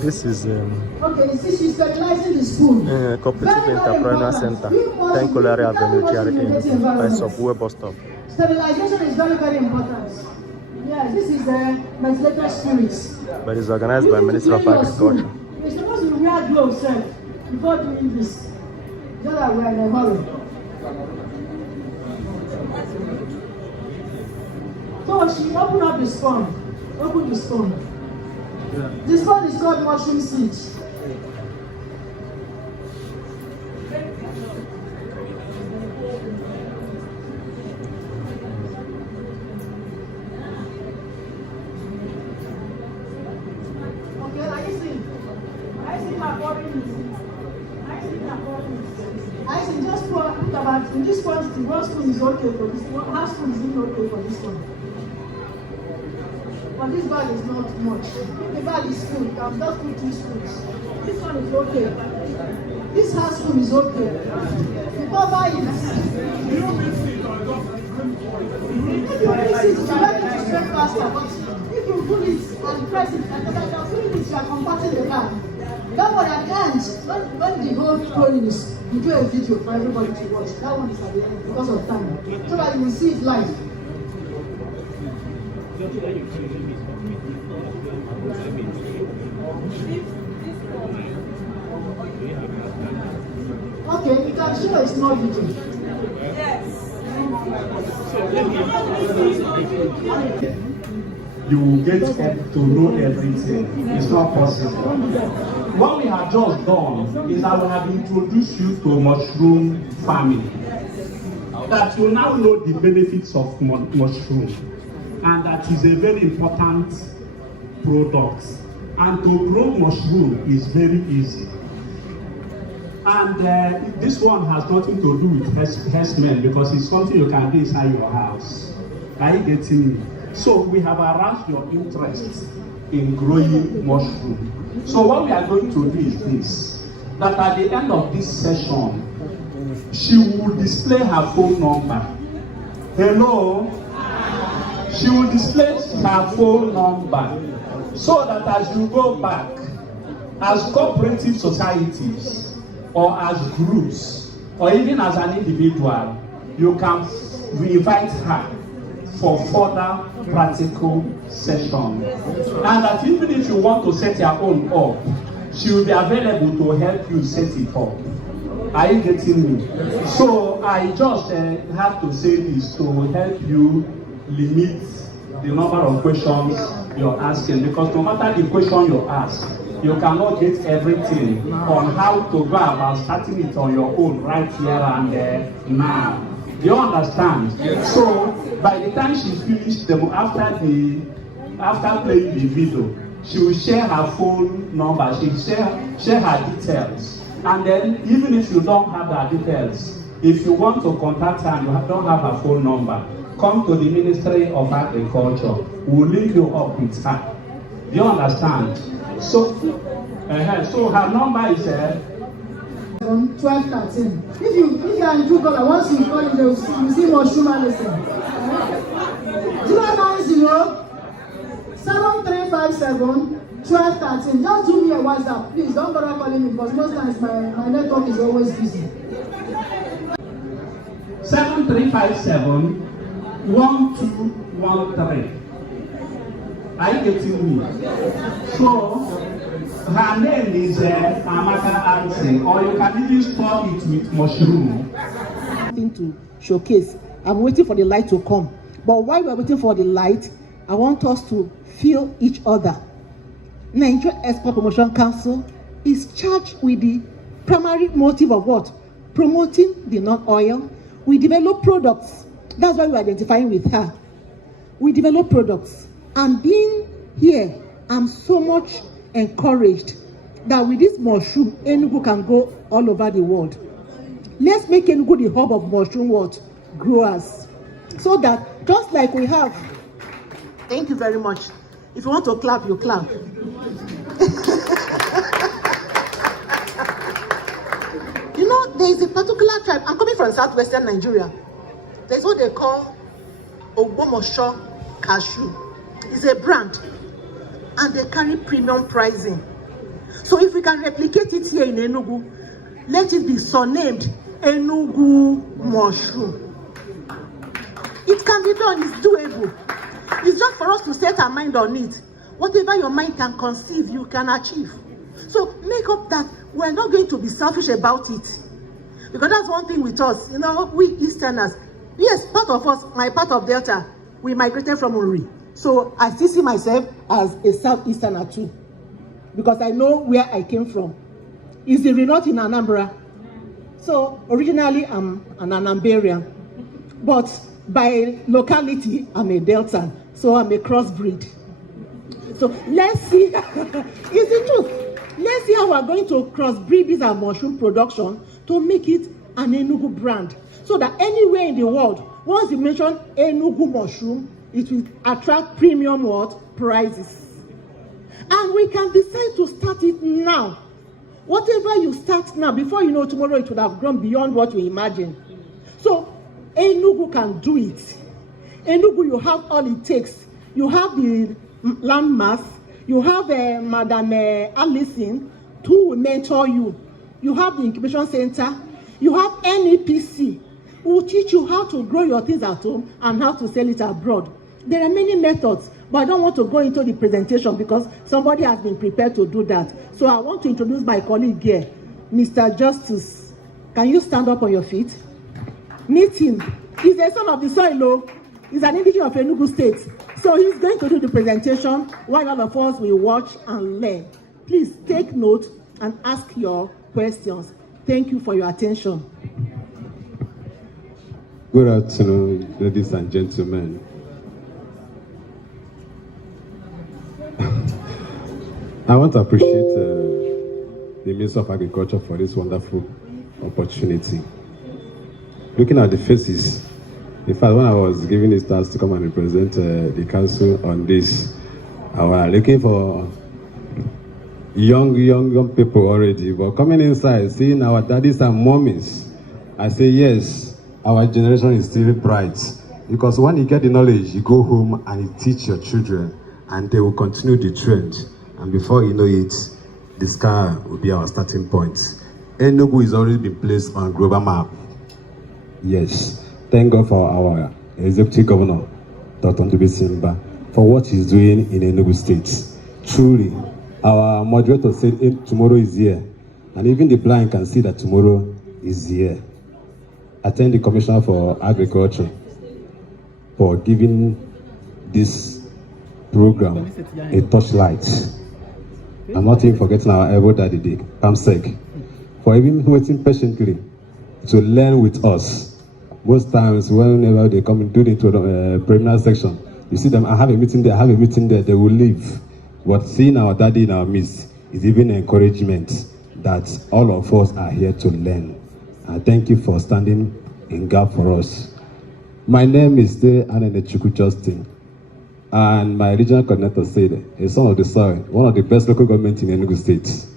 This is okay, see, she's sterilizing the spoon. Cooperative Entrepreneur Center, 10 Colary Avenue, TRK, by Subway bus stop. Sterilization is very, very important. Yeah, this is methylated spirits. But it's organized by Ministry of Agriculture. You're supposed to wear gloves, sir, before doing this. Just that we're in a hurry. So she opened up the spoon. Open the spoon. Yeah. This one is called mushroom seeds. Okay, are you seeing? I see my pouring it. I see my pouring it. I see just put about in this quantity. 1 spoon is okay for this one. Half spoon is even okay for this one. But this bag is not much. If the bag is full, you can just put 2 spoons. This one is okay. This half spoon is okay. You cover it. If you mix it, you make it to spread faster. But if you pull it and press it, and as you're pulling it, you are compacting the bag. That one at the end, when the whole pouring is, you do a video for everybody to watch. That one is at the end because of time. So that you will see it live. Okay, you can show a small video. You will get to know everything. It's not possible. What we have just done is that we have introduced you to mushroom farming. That you now know the benefits of mushroom. And that is a very important product. And to grow mushroom is very easy. And this one has nothing to do with herdsmen because it's something you can do inside your house. Are you getting me? So we have aroused your interest in growing mushroom. So what we are going to do is this, that at the end of this session, she will display her phone number. Hello? She will display her phone number so that as you go back, as cooperative societies, or as groups, or even as an individual, you can invite her for further practical session. And that even if you want to set your own up, she will be available to help you set it up. Are you getting me? So I just have to say this to help you limit the number of questions you're asking, because no matter the question you ask, you cannot get everything on how to go about starting it on your own right here and now. Do you understand? Yes. So by the time she finished after playing the video, she will share her phone number, she will share her details. And then even if you don't have her details, if you want to contact her and you don't have her phone number, come to the Ministry of Agriculture. We'll link you up with her. Do you understand? So, so her number is 1213. If you are in true color, once you call it, you see mushroom medicine. 090 7357 1213. Just do me a WhatsApp, please. Don't bother calling me because most times my network is always busy. 7357 1213. Are you getting me? So her name is Amaka Ansi, or you can even store it with mushroom. To showcase. I'm waiting for the light to come. But while we're waiting for the light, I want us to feel each other. Nigeria Export Promotion Council is charged with the primary motive of what? Promoting the non-oil. We develop products. That's why we're identifying with her. We develop products. And being here, I'm so much encouraged that with this mushroom, Enugu can go all over the world. Let's make Enugu the hub of mushroom growers. So that just like we have, thank you very much. If you want to clap, you clap. You know, there is a particular tribe. I'm coming from southwestern Nigeria. There's what they call Ogbomosho cashew. It's a brand, and they carry premium pricing. So if we can replicate it here in Enugu, let it be surnamed Enugu mushroom. It can be done, it's doable. It's just for us to set our mind on it. Whatever your mind can conceive, you can achieve. So make up that we're not going to be selfish about it. Because that's one thing with us, you know, we Easterners. Yes, part of us, my part of Delta, we migrated from Uri. So I still see myself as a Southeasterner too. Because I know where I came from. It's not in Anambra. So originally I'm an Anambarian. But by locality, I'm a Delta. So I'm a crossbreed. So let's see, it's the truth. Let's see how we're going to crossbreed this mushroom production to make it an Enugu brand. So that anywhere in the world, once you mention Enugu mushroom, it will attract premium prices. And we can decide to start it now. Whatever you start now, before you know tomorrow it would have grown beyond what you imagine. So Enugu can do it. Enugu, you have all it takes. You have the landmass. You have Madam Alison, who will mentor you. You have the incubation center. You have NEPC, who will teach you how to grow your things at home and how to sell it abroad. There are many methods, but I don't want to go into the presentation because somebody has been prepared to do that. So I want to introduce my colleague here, Mr. Justice. Can you stand up on your feet? Meet him. He's the son of the soil. He's an indigenous of Enugu State. So he's going to do the presentation while all of us will watch and learn. Please take note and ask your questions. Thank you for your attention. Good afternoon, ladies and gentlemen. I want to appreciate the Minister of Agriculture for this wonderful opportunity. Looking at the faces, in fact, when I was given this task to come and represent the council on this, I was looking for young people already, but coming inside, seeing our daddies and mommies, I say, yes, our generation is still bright. Because when you get the knowledge, you go home and you teach your children, and they will continue the trend. And before you know it, the sky will be our starting point. Enugu is already been placed on global map. Yes. thank God for our Executive Governor, Dr. Ndube Simba, for what he's doing in Enugu State. Truly, our moderator said tomorrow is here, and even the blind can see that tomorrow is here. I thank the Commissioner for Agriculture for giving this program a touchlight. I'm not even forgetting our elbow daddy, PAMSEC, for even waiting patiently to learn with us. Most times, whenever they come and do the preliminary section, you see them, I have a meeting there, they will leave. But seeing our daddy in our midst is even encouragement that all of us are here to learn. And thank you for standing in gap for us. My name is Anenechukwu Justin, and my regional coordinator said, a son of the soil, one of the best local governments in Enugu State.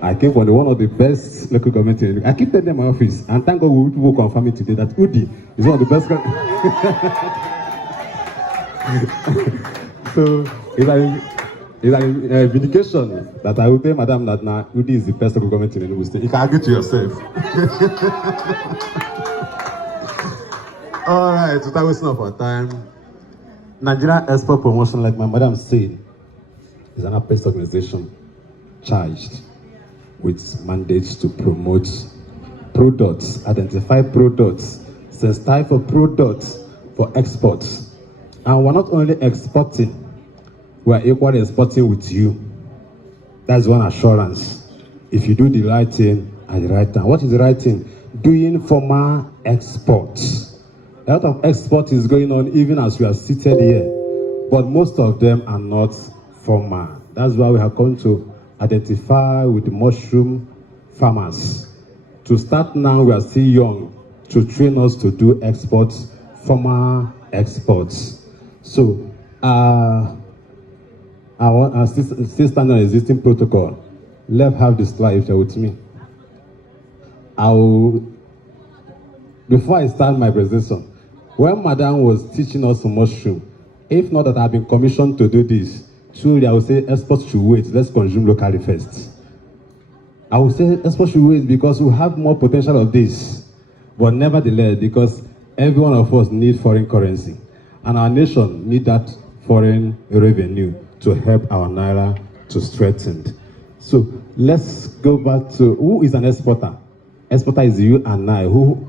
I came from one of the best local governments in Enugu. I keep telling them in my office, and thank God we people confirm it today that Udi is one of the best. So it's a vindication that I will tell Madam that now Udi is the best local government in Enugu State. You can argue to yourself. All right, without wasting of our time, Nigerian Export Promotion, like my madam said, is an appraised organization charged with mandates to promote products, identify products, sensitize for products for exports. And we're not only exporting, we're equally exporting with you. That's one assurance. If you do the right thing at the right time. What is the right thing? Doing formal exports. A lot of export is going on even as we are seated here, but most of them are not formal. That's why we have come to identify with the mushroom farmers. To start now, we are still young, to train us to do exports, formal exports. So, I still stand on existing protocol. Let's have the slide if you're with me. Before I start my presentation, when Madam was teaching us mushroom, if not that I've been commissioned to do this, truly I would say exports should wait. Let's consume locally first. I would say exports should wait because we have more potential of this. But nevertheless, because every one of us need foreign currency, and our nation need that foreign revenue to help our naira to strengthen. So let's go back to who is an exporter. Exporter is you and I who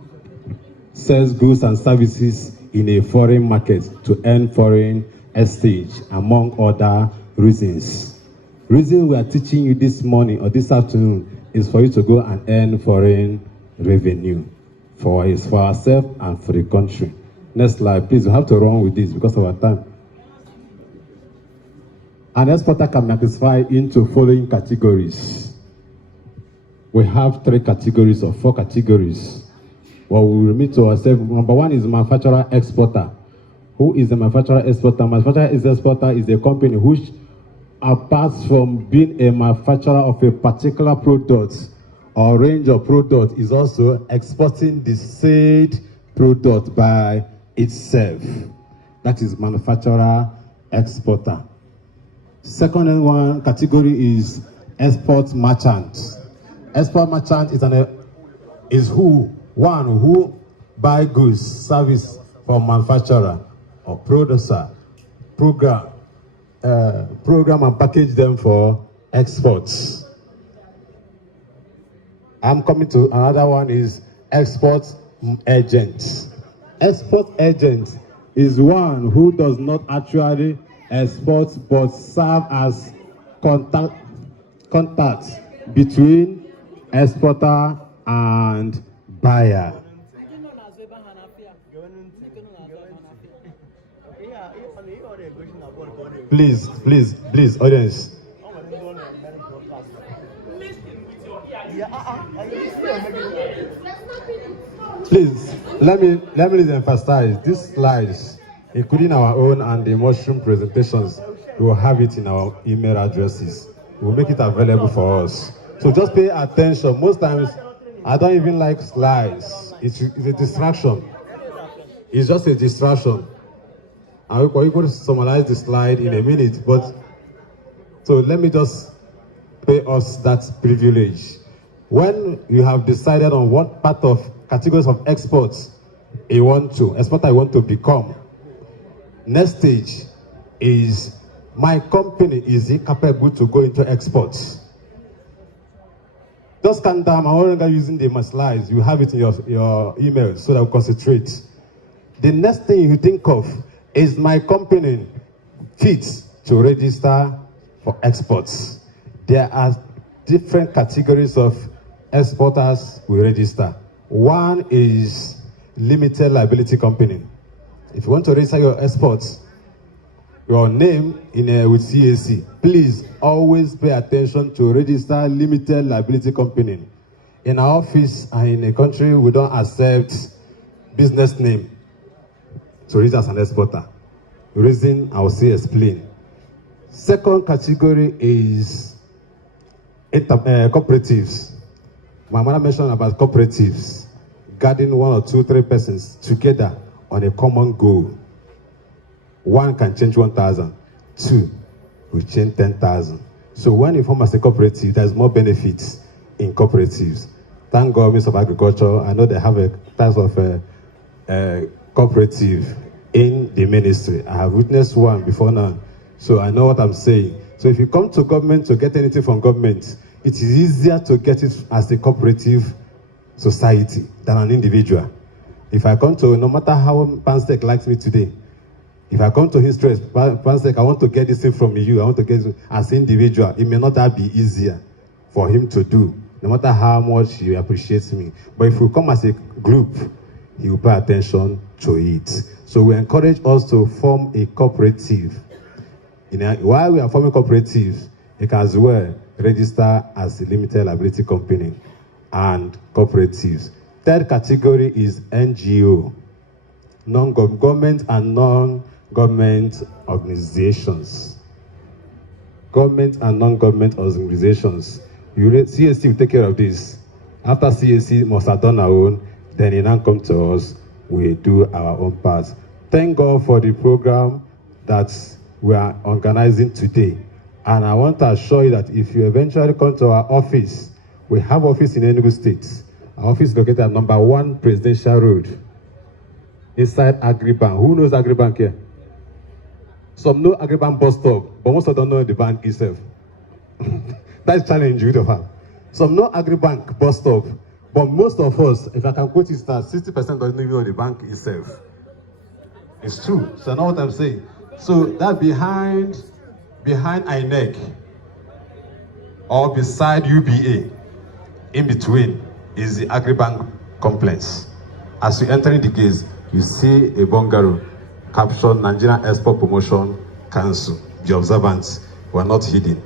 sells goods and services in a foreign market to earn foreign exchange, among other reasons. Reason we are teaching you this morning or this afternoon is for you to go and earn foreign revenue for ourselves and for the country. Next slide, please. We have to run with this because of our time. An exporter can be classified into following categories. We have 3 categories or 4 categories. Well, we will remit to ourselves. Number 1 is manufacturer exporter. Who is the manufacturer exporter? Manufacturer exporter is a company which, apart from being a manufacturer of a particular product or range of product, is also exporting the said product by itself. That is manufacturer exporter. Second one category is export merchant. Export merchant is one who buy goods, service from manufacturer or producer, program and package them for exports. I'm coming to another one is export agent. Export agent is one who does not actually export but serve as contact between exporter and buyer. Please, audience. Please, let me emphasize these slides, including our own and the mushroom presentations. We will have it in our email addresses. We will make it available for us. So just pay attention. Most times, I don't even like slides. It's a distraction. It's just a distraction. And we're going to summarize the slide in a minute, but so let me just pay us that privilege. When you have decided on what part of categories of exports you want to become, next stage is, my company, is it capable to go into exports? Just calm down. I'm no longer using my slides. You have it in your email so that we concentrate. The next thing you think of is, my company fit to register for exports. There are different categories of exporters we register. One is limited liability company. If you want to register your exports, your name with CAC, please always pay attention to register limited liability company. In our office and in a country, we don't accept business name to register as an exporter. The reason I will say explain. Second category is cooperatives. My mother mentioned about cooperatives, gathering 1 or 2, 3 persons together on a common goal. One can change 1,000, 2 will change 10,000. So when you form as a cooperative, there's more benefits in cooperatives. Thank God, Minister of Agriculture, I know they have a type of cooperative in the ministry. I have witnessed one before now, so I know what I'm saying. So if you come to government to get anything from government, it is easier to get it as a cooperative society than an individual. If I come to, no matter how Pansec likes me today, if I come to his stress, Pansec, I want to get this thing from you, I want to get it as an individual, it may not that be easier for him to do, no matter how much he appreciates me. But if we come as a group, he will pay attention to it. So we encourage us to form a cooperative. While we are forming cooperatives, you can as well register as a limited liability company and cooperatives. Third category is NGO, non-government and non-government organizations. Government and non-government organizations. CAC will take care of this. After CAC must have done our own, then it now come to us, we do our own part. Thank God for the program that we are organizing today. And I want to assure you that if you eventually come to our office, we have office in Enugu State. Our office is located at number 1 Presidential Road, inside Agribank. Who knows Agribank here? Some know Agribank bus stop, but most of them don't know the bank itself. That's challenge you to have. Some know Agribank bus stop, but most of us, if I can quote it, 60% doesn't even know the bank itself. It's true. So I know what I'm saying. So that behind INEC or beside UBA, in between is the Agribank complex. As you enter the gates, you see a bungalow captioned Nigerian Export Promotion Council. Be observant. We are not hidden.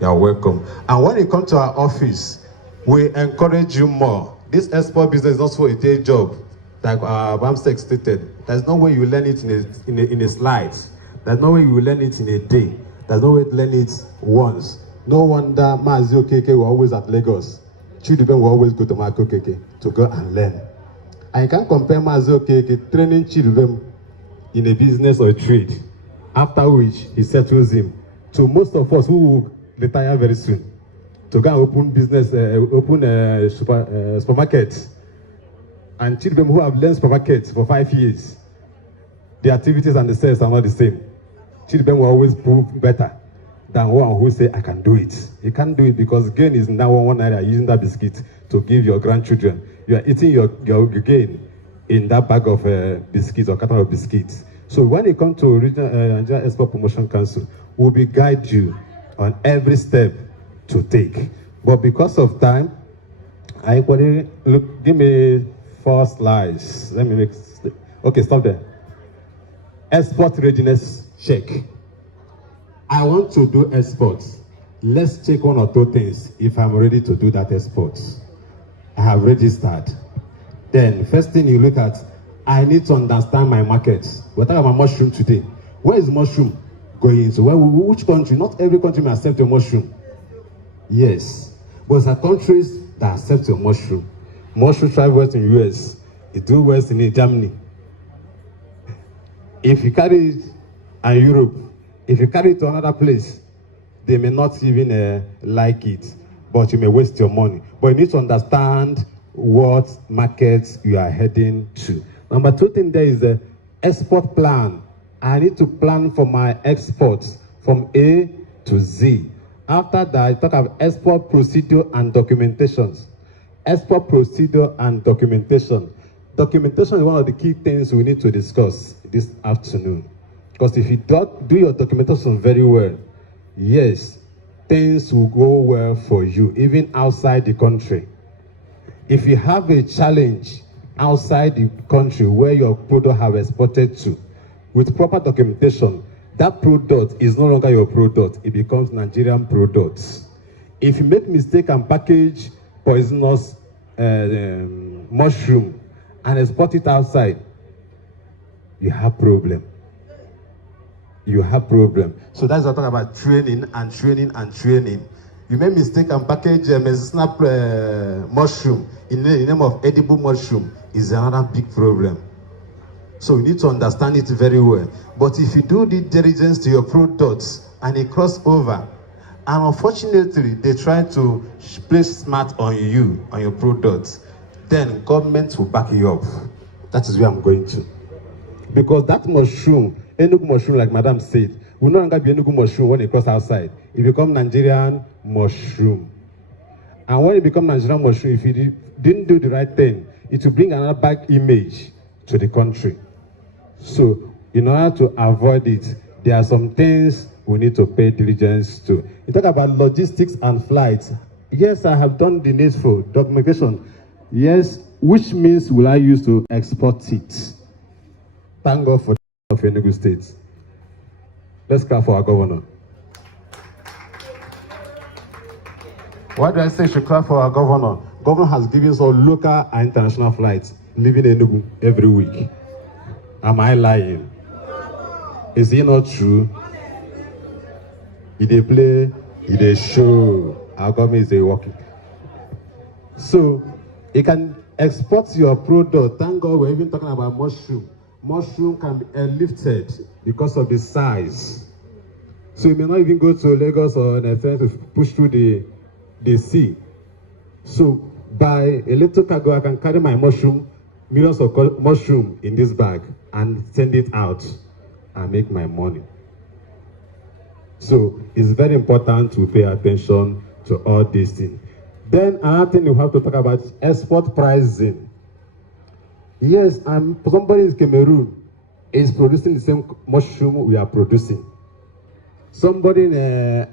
You are welcome. And when you come to our office, we encourage you more. This export business is not for a day job, like Bamsek stated. There's no way you learn it in a slide. There's no way you learn it in a day. There's no way to learn it once. No wonder Mazi Okeke were always at Lagos. Chidubem will always go to Mazi Okeke to go and learn. I can't compare Mazi Okeke training Chidubem in a business or a trade, after which he settles him, to most of us who will retire very soon, to go and open business, supermarket. And children who have learned supermarket for 5 years, the activities and the sales are not the same. Children will always prove better than one who say, I can do it. You can't do it because gain is now 1 naira using that biscuit to give your grandchildren. You are eating your gain in that bag of biscuits or carton of biscuits. So when you come to Regional Nigerian Export Promotion Council, we will guide you on every step to take. But because of time, give me 4 slides. Let me make, okay, stop there. Export readiness check. I want to do exports. Let's check 1 or 2 things if I'm ready to do that export. I have registered. Then, first thing you look at, I need to understand my market. We're talking about mushroom today. Where is mushroom going? So which country? Not every country may accept your mushroom. Yes. But there are countries that accept your mushroom. Mushroom thrive well in the US. It do well in Germany. If you carry it in Europe, if you carry it to another place, they may not even like it. but you may waste your money. But you need to understand what markets you are heading to. Number 2 thing there is the export plan. I need to plan for my exports from A to Z. After that, I talk about export procedure and documentations. Export procedure and documentation. Documentation is one of the key things we need to discuss this afternoon. Because if you don't do your documentation very well, yes, things will go well for you, even outside the country. If you have a challenge outside the country where your product have exported to, with proper documentation, that product is no longer your product, it becomes Nigerian product. If you make mistake and package poisonous mushroom and export it outside, you have problem. You have problem. So that's what I'm talking about, training and training and training. You make mistake and package medicinal mushroom in the name of edible mushroom is another big problem. So you need to understand it very well. But if you do the diligence to your products and it cross over, and unfortunately they try to play smart on you, on your products, then government will back you up. That is where I'm going to. Because that mushroom, Enugu mushroom, like Madam said, will no longer be Enugu mushroom when it cross outside. It becomes Nigerian mushroom. And when it becomes Nigerian mushroom, if you didn't do the right thing, it will bring another bad image to the country. So, in order to avoid it, there are some things we need to pay diligence to. You talk about logistics and flights. Yes, I have done the needful documentation. Yes, which means will I use to export it? Thank God for the of Enugu State. Let's clap for our governor. Why do I say should clap for our governor? Governor has given us all local and international flights, leaving Enugu every week. Am I lying? Is it not true? If they play, if they show, our government is working. So, you can export your product. Thank God we're even talking about mushroom. Mushroom can be lifted because of the size. So you may not even go to Lagos or anything to push through the sea. So by a little cargo, I can carry my mushroom, millions of mushroom in this bag and send it out and make my money. So it's very important to pay attention to all these things. Then another thing you have to talk about is export pricing. Yes, somebody in Cameroon is producing the same mushroom we are producing. Somebody in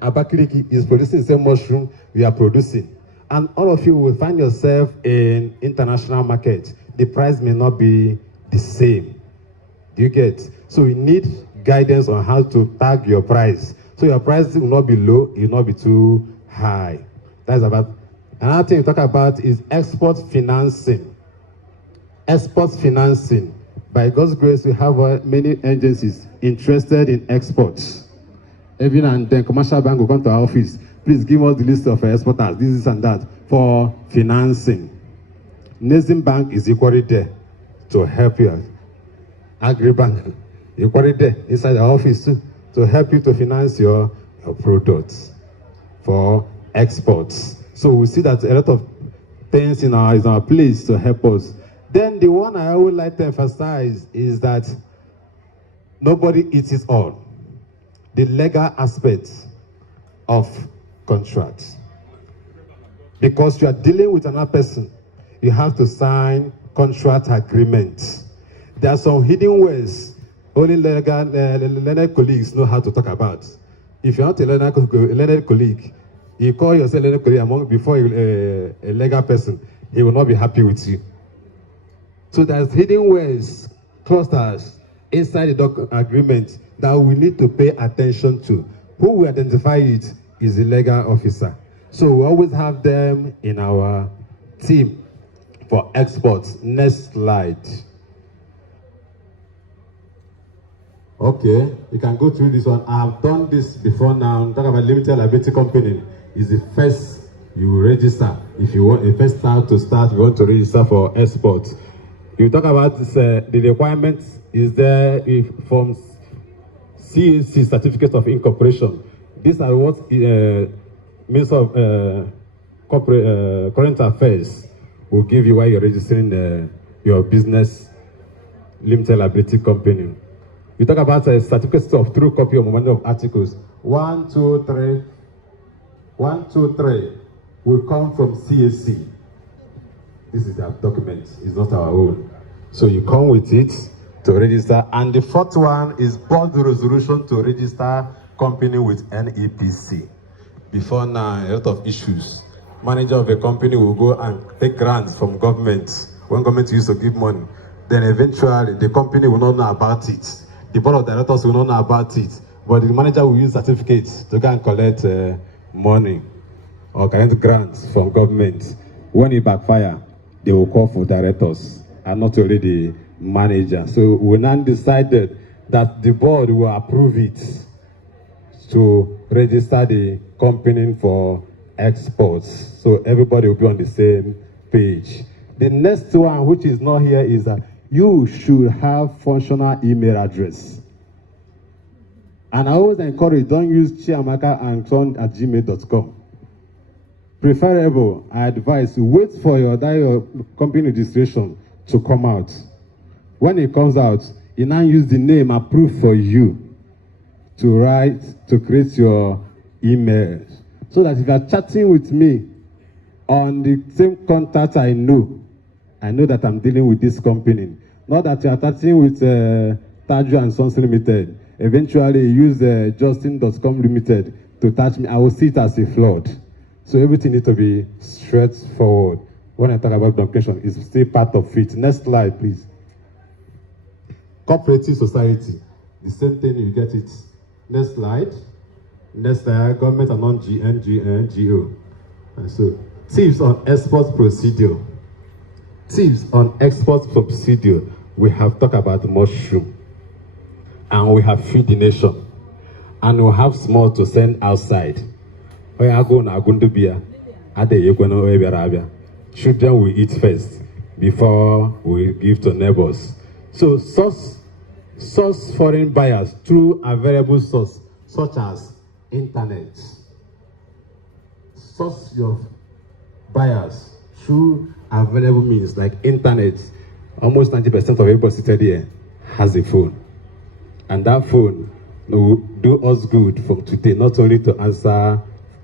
Abakaliki is producing the same mushroom we are producing. And all of you will find yourself in international market. The price may not be the same. Do you get? So you need guidance on how to tag your price. So your price will not be low, it will not be too high. That's about. Another thing you talk about is export financing. Export financing. By God's grace, we have many agencies interested in exports. Every now and then, commercial bank will come to our office. Please give us the list of exporters, this and that, for financing. Nation Bank is equally there to help you. Agribank, equally there inside our office too, to help you to finance your products for exports. So we see that a lot of things in our place to help us. Then the one I would like to emphasize is that nobody eats it all. The legal aspect of contracts. Because you are dealing with another person, you have to sign contract agreement. There are some hidden ways only learned colleagues know how to talk about. If you're not a learned colleague, you call yourself a learned colleague before a legal person, he will not be happy with you. So there's hidden ways, clusters inside the agreement that we need to pay attention to. Who will identify it is the legal officer. So we always have them in our team for exports. Next slide. Okay, you can go through this one. I have done this before now. Talk about limited liability company. Is the first you register. If you want a first start, you want to register for exports. You talk about this, the requirements is there from CAC, Certificate of Incorporation. These are what means of corporate current affairs will give you while you're registering your business limited liability company. You talk about a certificate of true copy of memorandum of articles. 1, 2, 3. 1, 2, 3 will come from CAC. This is their document, it's not our own. So you come with it to register. And the fourth one is board resolution to register company with NEPC. Before now, a lot of issues. Manager of a company will go and take grants from government when government used to give money. Then eventually the company will not know about it. The board of directors will not know about it. But the manager will use certificates to go and collect money or collect grants from government. When it backfire, they will call for directors and not only the manager. So we now decided that the board will approve it to register the company for exports. So everybody will be on the same page. The next one, which is not here, is that you should have functional email address. And I always encourage, don't use chiamaka and son at gmail.com. Preferable, I advise, wait for your company registration to come out. When it comes out, you now use the name approved for you to create your email. So that if you are chatting with me on the same contact I know that I'm dealing with this company. Not that you are chatting with Taju and Sons Limited. Eventually, you use Justin.com Limited to touch me. I will see it as a fraud. So everything needs to be straightforward. When I talk about documentation, it's still part of it. Next slide, please. Cooperative society. The same thing, you get it. Next slide. Next slide. Government and non-NGO. And so, tips on export procedure. Tips on export procedure. We have talked about mushroom. And we have feed the nation. And we have small to send outside. Children will eat first before we give to neighbors. So source foreign buyers through available source such as internet. Source your buyers through available means like internet. Almost 90% of everybody seated here has a phone. And that phone will do us good from today, not only to answer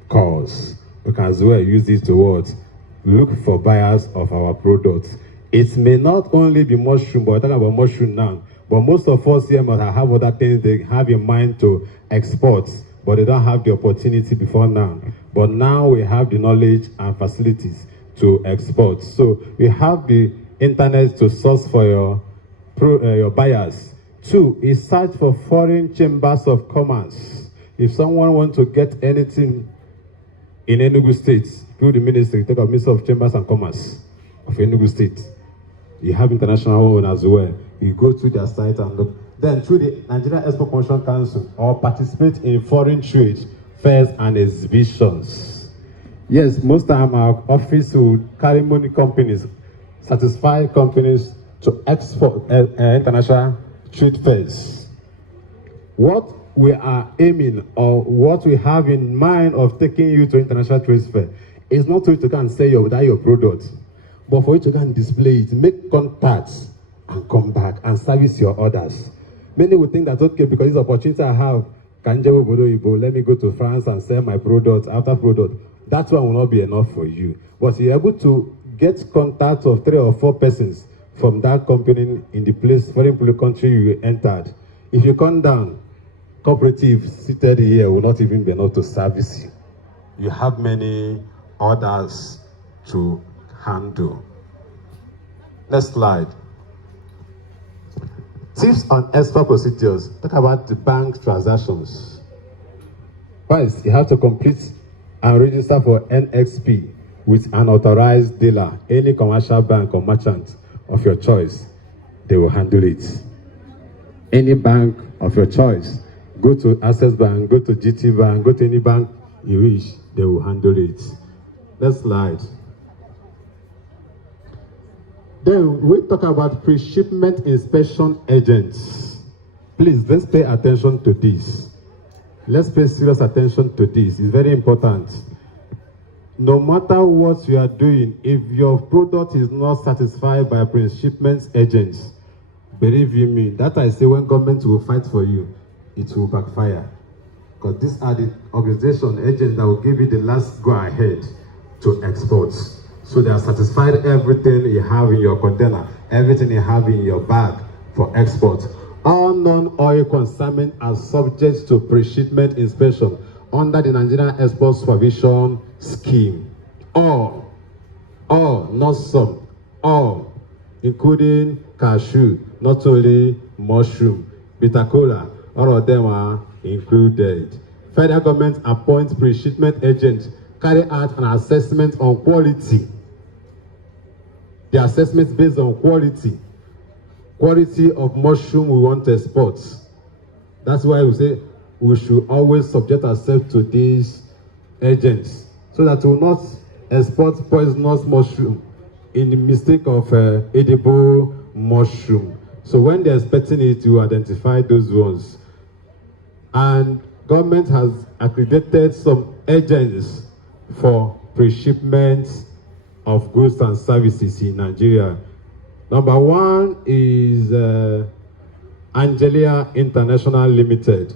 calls. We can as well use this to what? Look for buyers of our products. It may not only be mushroom, but we're talking about mushroom now. But most of us here must have other things they have in mind to export, but they don't have the opportunity before now. But now we have the knowledge and facilities to export. So we have the internet to source for your buyers. 2 is search for foreign chambers of commerce. If someone wants to get anything in Enugu State, through the ministry, take a Ministry of Chambers and Commerce of Enugu State. You have international one as well. You go to their site and look. Then through the Nigeria Export Promotion Council, or participate in foreign trade fairs and exhibitions. Yes, most time our office will carry money companies, satisfy companies to export international trade fairs. What we are aiming or what we have in mind of taking you to international trade fair is not for you to go and sell your product, but for you to go and display it, make contacts, and come back and service your orders. Many will think that, okay, because this opportunity I have, let me go to France and sell my product after product. That one will not be enough for you. But you're able to get contact of 3 or 4 persons from that company in the place, foreign country you entered. If you come down, cooperative seated here will not even be enough to service you. You have many orders to handle. Next slide. Tips on export procedures. Talk about the bank transactions. First, you have to complete and register for NXP with an authorized dealer, any commercial bank or merchant of your choice. They will handle it. Any bank of your choice. Go to Access Bank, go to GT Bank, go to any bank you wish, they will handle it. Next slide. Then we talk about pre-shipment inspection agents. Please, let's pay attention to this. Let's pay serious attention to this. It's very important. No matter what you are doing, if your product is not satisfied by pre-shipment agents, believe you me, that I say when government will fight for you, it will backfire. Because these are the organization agents that will give you the last go-ahead to export. So they are satisfied everything you have in your container, everything you have in your bag for export. All non-oil consignment are subject to pre-shipment inspection under the Nigerian Export Supervision Scheme. All, not some, all, including cashew, not only mushroom, bitter cola, all of them are included. Federal government appoints pre-shipment agents, carry out an assessment on quality. The assessment is based on quality. Quality of mushroom we want to export. That's why we say we should always subject ourselves to these agents so that we will not export poisonous mushroom in the mistake of edible mushroom. So when they're expecting it, you identify those ones. And government has accredited some agents for pre-shipment of goods and services in Nigeria. Number one is Angelia International Limited.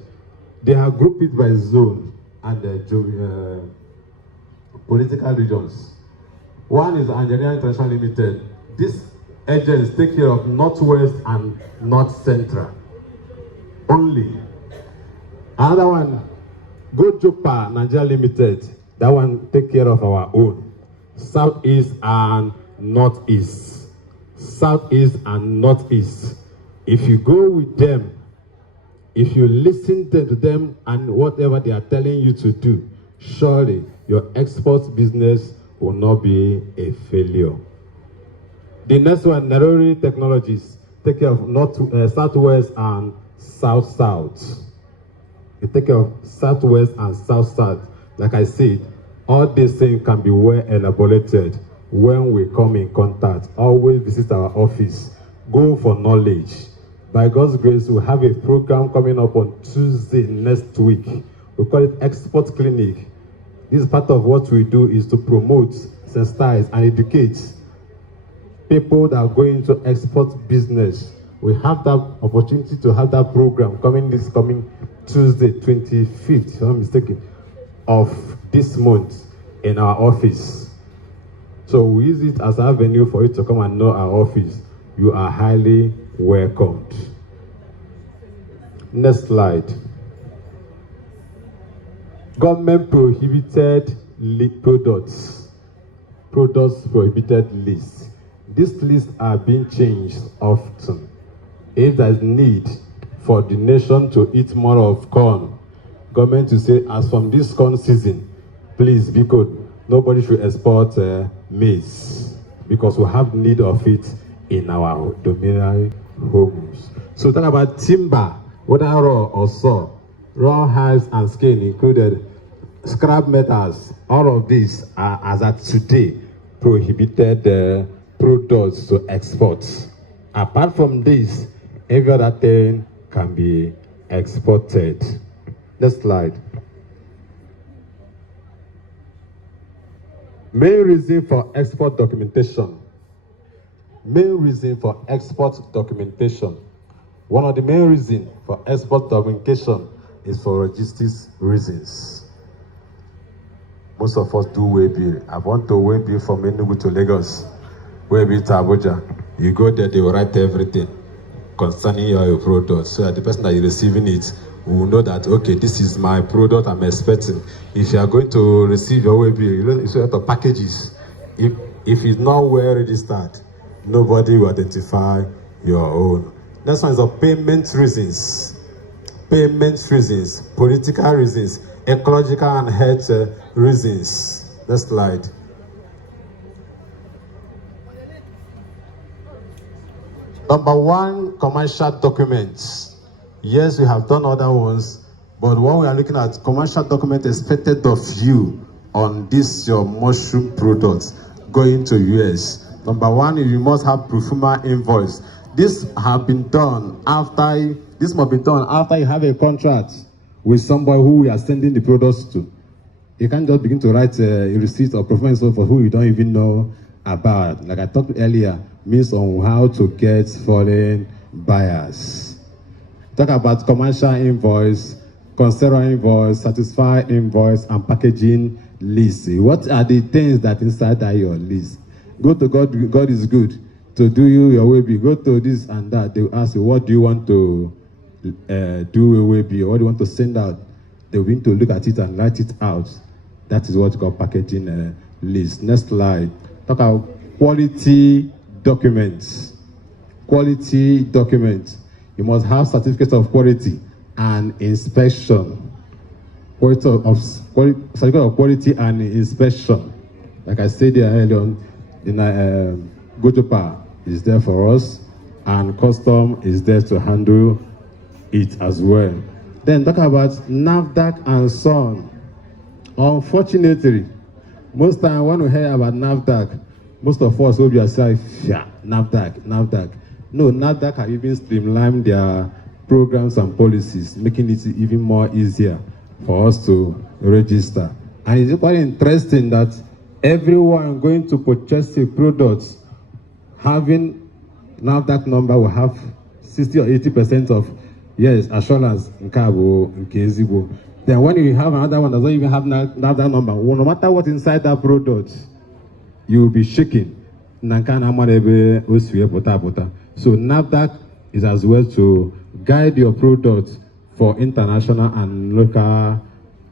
They have grouped it by zone and political regions. One is Angelia International Limited. These agents take care of Northwest and North Central only. Another one, Gojopa Nigeria Limited. That one take care of our own. Southeast and Northeast. Southeast and Northeast. If you go with them, if you listen to them and whatever they are telling you to do, surely your export business will not be a failure. The next one, Nairobi Technologies, take care of Southwest and South-South. They take care of Southwest and South-South. Like I said, all these things can be well elaborated when we come in contact. Always visit our office. Go for knowledge. By God's grace, we have a program coming up on Tuesday next week. We call it Export Clinic. This part of what we do is to promote, sensitize, and educate people that are going into export business. We have that opportunity to have that program coming Tuesday, 25th, if I'm not mistaken, of this month in our office. So we use it as an avenue for you to come and know our office. You are highly welcomed. Next slide. Government prohibited products. Products prohibited list. These lists are being changed often. If there is need for the nation to eat more of corn, government to say, as from this corn season, please be good. Nobody should export maize because we have need of it in our dominion homes. So talk about timber, whether raw or saw, raw hides and skin included, scrap metals, all of these are, as at today, prohibited products to export. Apart from this, every other thing can be exported. Next slide. Main reason for export documentation. Main reason for export documentation. One of the main reasons for export documentation is for logistics reasons. Most of us do way bill. I want to way bill from Enugu to Lagos, way bill to Abuja. You go there, they will write everything concerning your product, so that the person that is receiving it will know that, okay, this is my product I'm expecting. If you are going to receive your way bill, you know, it's a lot of packages. If it's not well registered, nobody will identify your own. Next one is of payment reasons. Payment reasons, political reasons, ecological and health reasons. Next slide. Number one, commercial documents. Yes, we have done other ones, but when we are looking at commercial document expected of you on this your mushroom products going to US. Number one, you must have proforma invoice. This must be done after you have a contract with somebody who we are sending the products to. You can't just begin to write a receipt or performance for who you don't even know about. Like I talked earlier, means on how to get foreign buyers. Talk about commercial invoice, consider invoice, satisfy invoice, and packaging list. What are the things that inside that your list? Go to God. God is good to do you your way be. Go to this and that. They will ask you, what do you want to do your way be? Or what do you want to send out? They will begin to look at it and write it out. That is what you call packaging list. Next slide. Talk about quality documents. Quality documents. You must have certificates of quality and inspection. Certificate of quality and inspection. Like I said there earlier on, Gotopa is there for us, and custom is there to handle it as well. Then talk about NAFDAC and Son. Unfortunately, most time when we hear about NAFDAC, most of us will be aside, yeah, NAFDAC. No, NAFDAC have even streamlined their programs and policies, making it even more easier for us to register. And it's quite interesting that everyone going to purchase a product having NAFDAC number will have 60 or 80% of, yes, assurance in Cabo, in Kezibo. Then when you have another one that doesn't even have NAFDAC number, well, no matter what inside that product, you will be shaking. So NAFDAC is as well to guide your product for international and local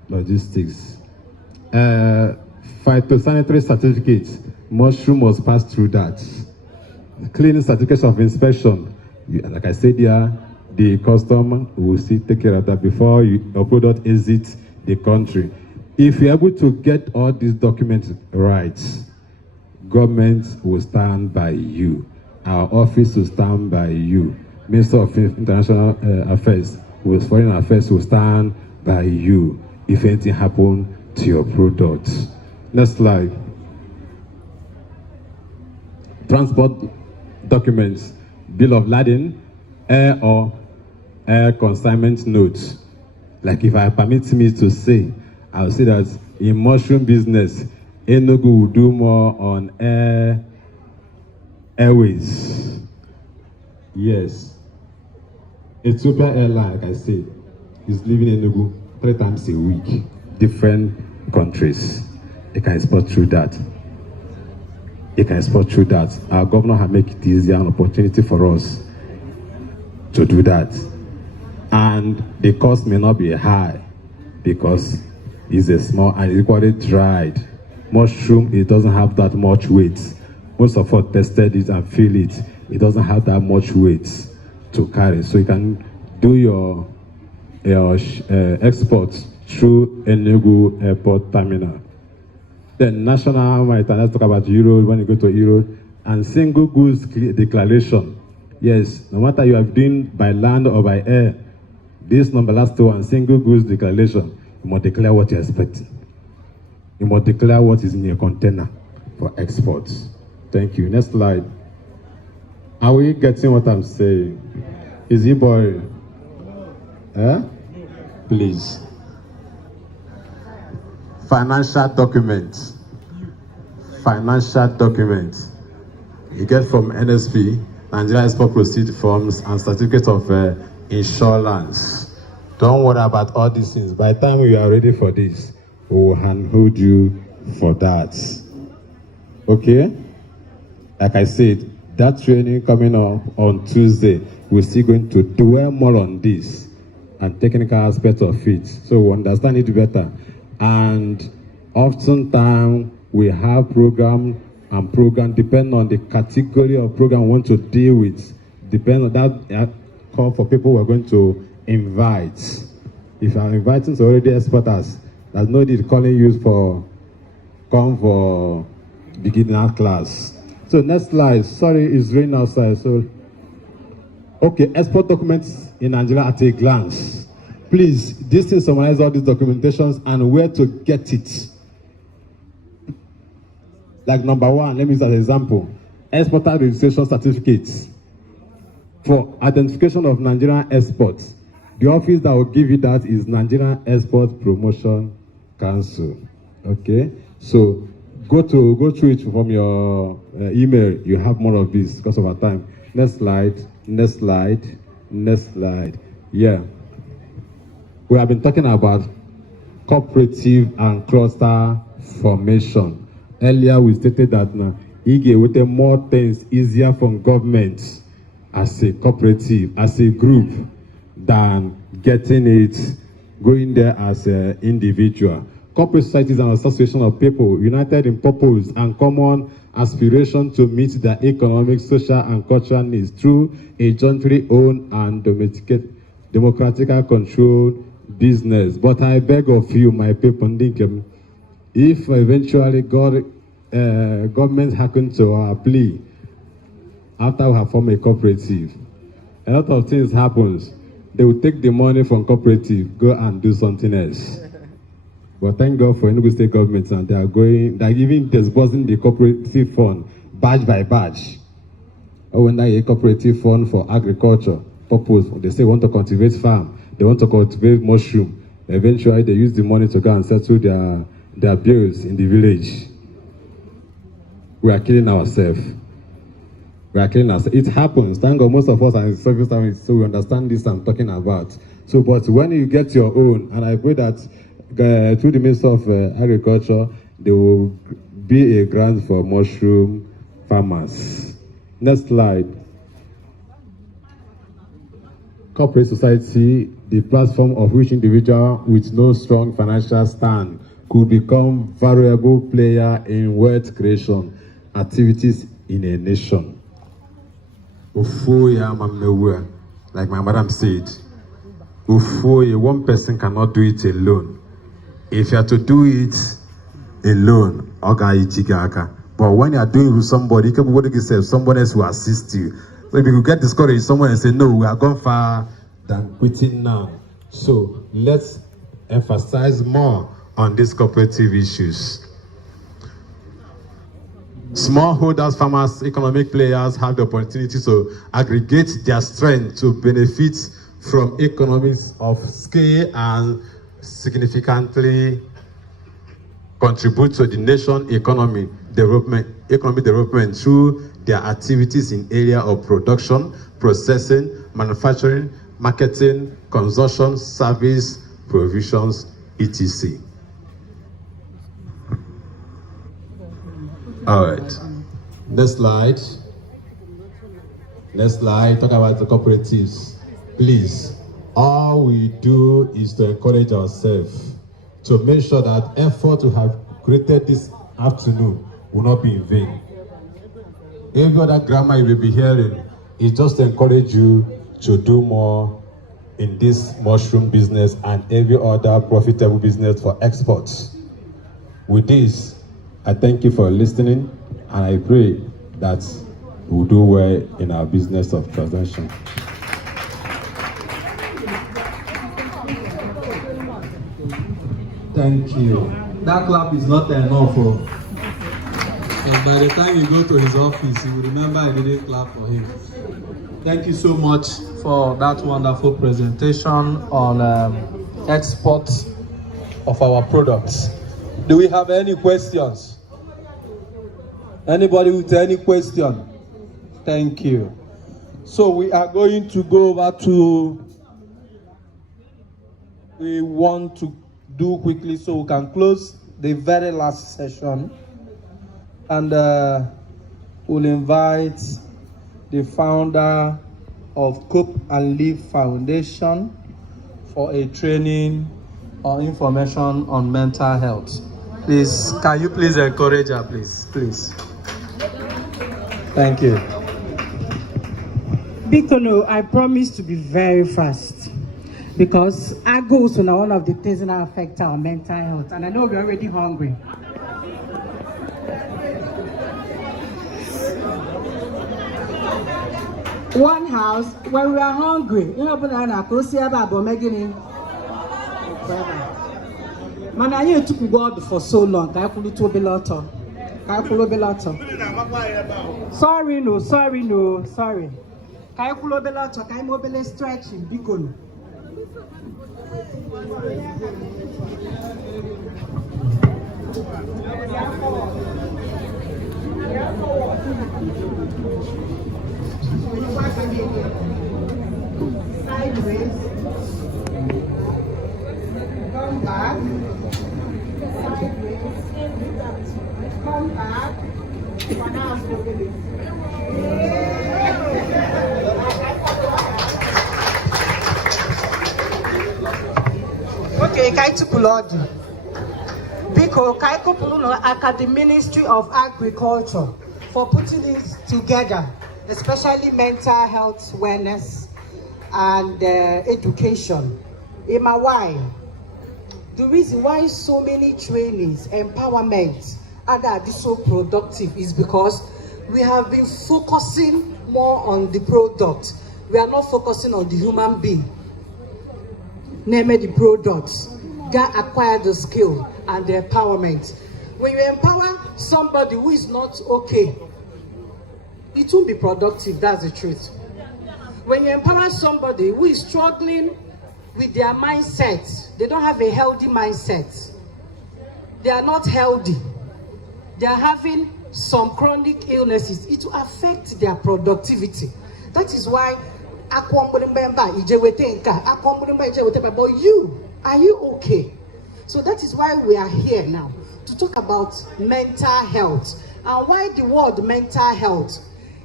logistics. Phytosanitary certificates, mushroom must pass through that. Cleaning certificates of inspection, like I said here, the custom will still take care of that before your product exits the country. If you're able to get all these documents right, government will stand by you. Our office will stand by you. Minister of International Affairs, Foreign Affairs will stand by you if anything happens to your product. Next slide. Transport documents, bill of lading, air or air consignment notes. Like if I permit me to say, I'll say that in mushroom business, Enugu will do more on airways. Yes. Ethiopia Airline, like I said, is leaving Enugu 3 times a week. Different countries. You can export through that. Our governor has made it easier, an opportunity for us to do that. And the cost may not be high because it's a small and equally dried. Mushroom, it doesn't have that much weight. Most of us tested it and feel it. It doesn't have that much weight to carry. So you can do your exports through Enugu Airport Terminal. Then national maritime, let's talk about Euro, when you go to Euro, and single goods declaration. Yes, no matter you are doing by land or by air, this number last one, single goods declaration, you must declare what you're expecting. You must declare what is in your container for exports. Thank you. Next slide. Are we getting what I'm saying? Is it boring? Please. Financial documents. You get from NSP, Nigeria Export Proceed Forms, and certificate of insurance. Don't worry about all these things. By the time you are ready for this, we will handhold you for that. Okay? Like I said, that training coming up on Tuesday, we're still going to dwell more on this and technical aspects of it, so we understand it better. And oftentimes we have program depending on the category of program we want to deal with. Depending on that call for people we're going to invite. If I'm inviting to already experts, there's no need calling you come for beginner class. So next slide. Sorry, it's raining outside. So okay, export documents in Nigeria at a glance. Please, this thing summarize all these documentations and where to get it. Like number 1, let me use as an example. Exporter registration certificates for identification of Nigerian exports. The office that will give you that is Nigerian Export Promotion Council. Okay, so go through it from your email. You have more of this because of our time. Next slide. Next slide. Next slide. Yeah, we have been talking about cooperative and cluster formation. Earlier, we stated that now, IGE with more things easier from government as a cooperative, as a group, than getting it going there as an individual. Corporate society is an association of people united in purpose and common aspiration to meet their economic, social, and cultural needs through a jointly owned and democratically controlled business. But I beg of you, my people, if eventually government happen to our plea after we have formed a cooperative, a lot of things happens. They will take the money from cooperative, go and do something else. But thank God for Enugu State government, and they are even disbursing the cooperative fund batch by batch. Or when they a cooperative fund for agriculture purpose, they say want to cultivate farm, they want to cultivate mushroom. Eventually, they use the money to go and settle their bills in the village. We are killing ourselves. We are killing ourselves. It happens. Thank God, most of us are in service service, so we understand this I'm talking about. So, but when you get your own, and I pray that through the Ministry of Agriculture, there will be a grant for mushroom farmers. Next slide. Corporate society, the platform of which individual with no strong financial stand could become valuable player in wealth creation activities in a nation. Like my madam said, one person cannot do it alone. If you have to do it alone, but when you are doing it with somebody, someone else will assist you. So if you get discouraged, someone will say, no, we are gone far than quitting now. So let's emphasize more on these cooperative issues. Smallholders, farmers, economic players have the opportunity to aggregate their strength to benefit from economies of scale and significantly contribute to the nation economic development through their activities in area of production, processing, manufacturing, marketing, consumption, service, provisions, etc. All right. Next slide. Next slide. Talk about the cooperatives. Please, all we do is to encourage ourselves to make sure that effort we have created this afternoon will not be in vain. Every other grammar you will be hearing is just to encourage you to do more in this mushroom business and every other profitable business for exports. With this, I thank you for listening, and I pray that we'll do well in our business of transaction. Thank you. That clap is not enough. And by the time you go to his office, you will remember I didn't clap for him. Thank you so much for that wonderful presentation on export of our products. Do we have any questions? Anybody with any question? Thank you. So we are going to go over to, we want to do quickly so we can close the very last session, and we'll invite the founder of Cope and Live Foundation for a training or information on mental health. Please, can you please encourage her, please? Thank you. Bikono, I promise to be very fast because our goals are one of the things that affect our mental health, and I know we're already hungry. One house, when we are hungry, you know, man, I used to God for so long. Sorry. Stretching, Bikono. Sideways. Come back. Sideways. Come back. Okay, Kaitupulodi. Biko, Kaikopuluno Academy Ministry of Agriculture for putting this together, especially mental health awareness and education. Emma, why? The reason why so many trainings, empowerment, are so productive is because we have been focusing more on the product. We are not focusing on the human being. Name the products that acquire the skill and the empowerment. When you empower somebody who is not okay, it won't be productive. That's the truth. When you empower somebody who is struggling with their mindset, they don't have a healthy mindset. They are not healthy. They are having some chronic illnesses. It will affect their productivity. That is why, but you, are you okay? So that is why we are here now to talk about mental health. And why the word mental health?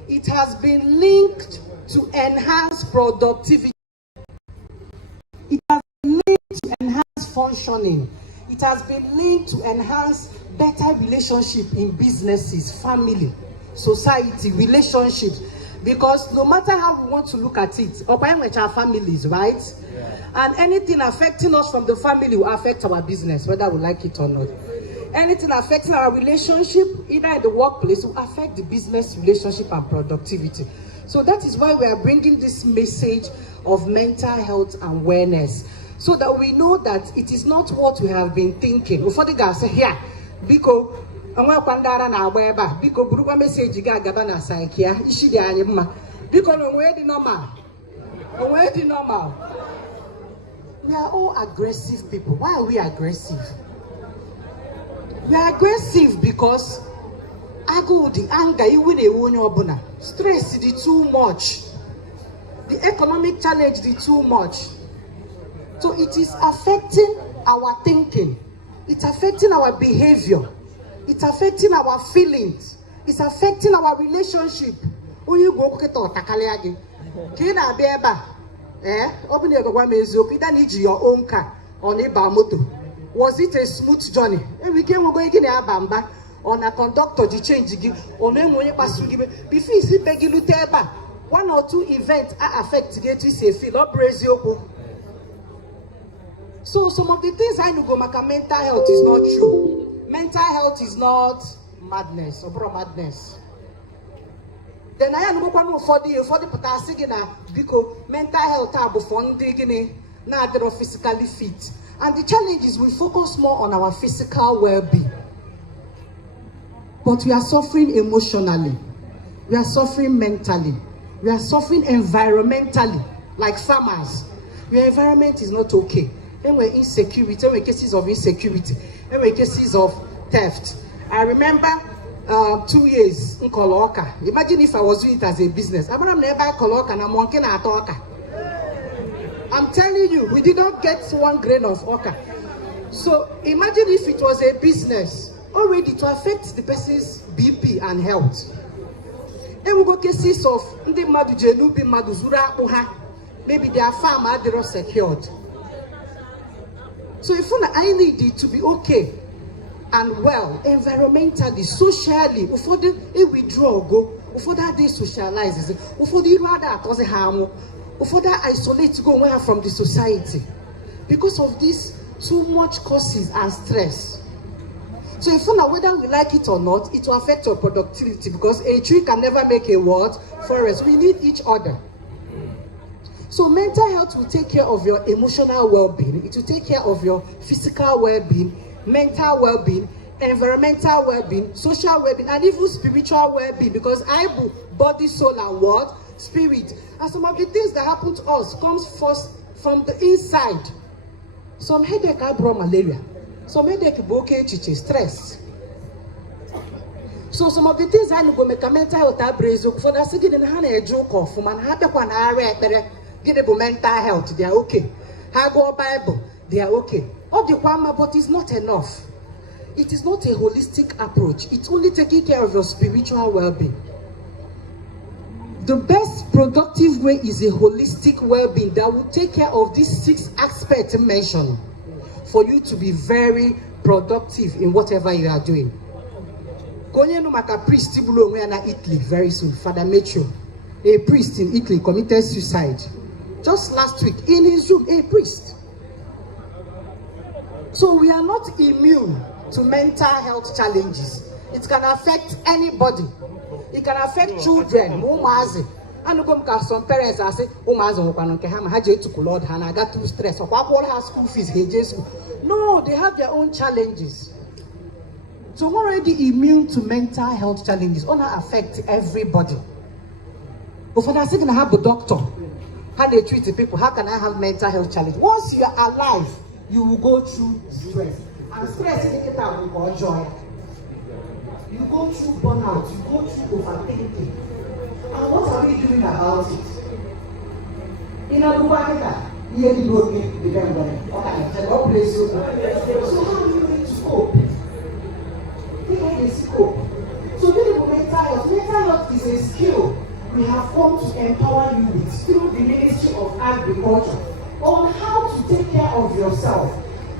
It has been linked to enhance productivity. It has been linked to enhance functioning. It has been linked to enhance better relationship in businesses, family, society, relationships. Because no matter how we want to look at it, our families, right? Yeah. And anything affecting us from the family will affect our business, whether we like it or not. Anything affecting our relationship, either in the workplace, will affect the business relationship and productivity. So that is why we are bringing this message of mental health and awareness, so that we know that it is not what we have been thinking. Before the guys say, here, because because Buruka message Gabana Saikia, Ishi the Anima, because we're the normal. We are all aggressive people. Why are we aggressive? We are aggressive because the anger, you win a won stress is too much. The economic challenge is too much. So it is affecting our thinking. It's affecting our behavior. It's affecting our feelings. It's affecting our relationship. When you go to Takaleagi, Kina Beba, open your Guamezo, you don't need your own car on a Bamoto. Was it a smooth journey? And we came going in a bamba on a conductor to change again, on them when you pass to give it. Before you see Peggy Luteba, 1 or 2 events are affected to say, feel up Brazil. So some of the things I know, mental health is not true. Mental health is not madness or madness. Then I know for the potassium because mental health are funding now they're physically fit. And the challenge is we focus more on our physical well-being. But we are suffering emotionally. We are suffering mentally. We are suffering environmentally, like farmers. Your environment is not okay. Then we're insecurity, then we're cases of insecurity, then we're cases of theft. I remember 2 years in Koloka. Imagine if I was doing it as a business. I'm never Koloka and I'm working at Oka. I'm telling you, we did not get 1 grain of Oka. So imagine if it was a business already to affect the person's BP and health. Then we got cases of maybe their farm are not secured. So if I need it to be okay and well, environmentally, socially, before the withdraw go, before that they socialize, before the rather cause harm, before that isolate to go away from the society, because of this too much causes and stress. So if whether we like it or not, it will affect our productivity, because a tree can never make a forest. We need each other. So mental health will take care of your emotional well-being. It will take care of your physical well-being, mental well-being, environmental well-being, social well-being, and even spiritual well-being. Because I have body, soul, and what? Spirit. And some of the things that happen to us comes first from the inside. Some headache I brought malaria. Some headache broke stress. So some of the things I go make a mental health abrazo for that second in hand a joke of man have one area get a mental health, they are okay. Hago Bible, they are okay. All the one, but it's not enough. It is not a holistic approach. It's only taking care of your spiritual well-being. The best productive way is a holistic well-being that will take care of these 6 aspects mentioned for you to be very productive in whatever you are doing. Konye no maka priest bulo onwe na Italy very soon. Father Metro, a priest in Italy committed suicide just last week in his room. A priest. So we are not immune to mental health challenges. It can affect anybody. It can affect children. And some parents are saying, Lord, I got too stressed. Her school fees. No, they have their own challenges. So we're already immune to mental health challenges. It affect everybody. But for that, I'm going to have a doctor. How they treat the people. How can I have mental health challenge? Once you are alive, you will go through stress. And stress is the we call joy. You go through burnout, you go through overthinking. And what are we doing about it? In a Rwanda, here you go, depend on it. Okay, God bless you. So how are you going to cope? How is cope? So mental health is a skill we have come to empower you with through the Ministry of Agriculture on how to take care of yourself.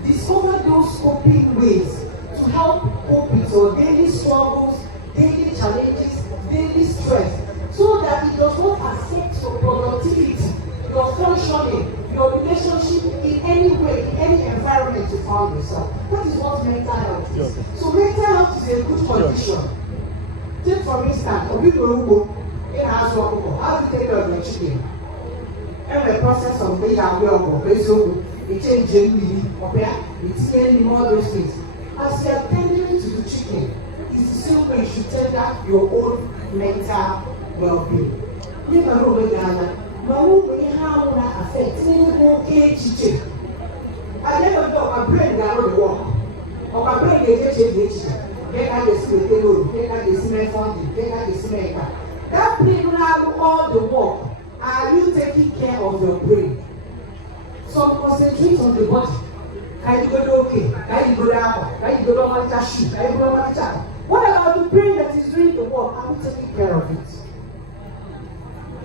Discover those coping ways to help cope with your daily struggles, daily challenges, daily stress, so that it does not affect your productivity, your functioning, your relationship in any way, in any environment you find yourself. That is what mental health is. So mental health is a good condition. Take for instance, how do you take care of your chicken? And the process of being aware of it changes it's getting all those things. As you are tending to the chicken, it's the same way you should tend to your own mental well-being. You never know when you have that affect okay chicken. I never know my brain got to work. Or my brain gets chicken. They got the cement, they got the cement funding, they got the cement. That brain will have all the work. Are you taking care of your brain? So concentrate on the body. Can you go okay? Can you go down? Can you go down on the shoe? Can you go down on the child? What about the brain that is doing the work? Are you taking care of it?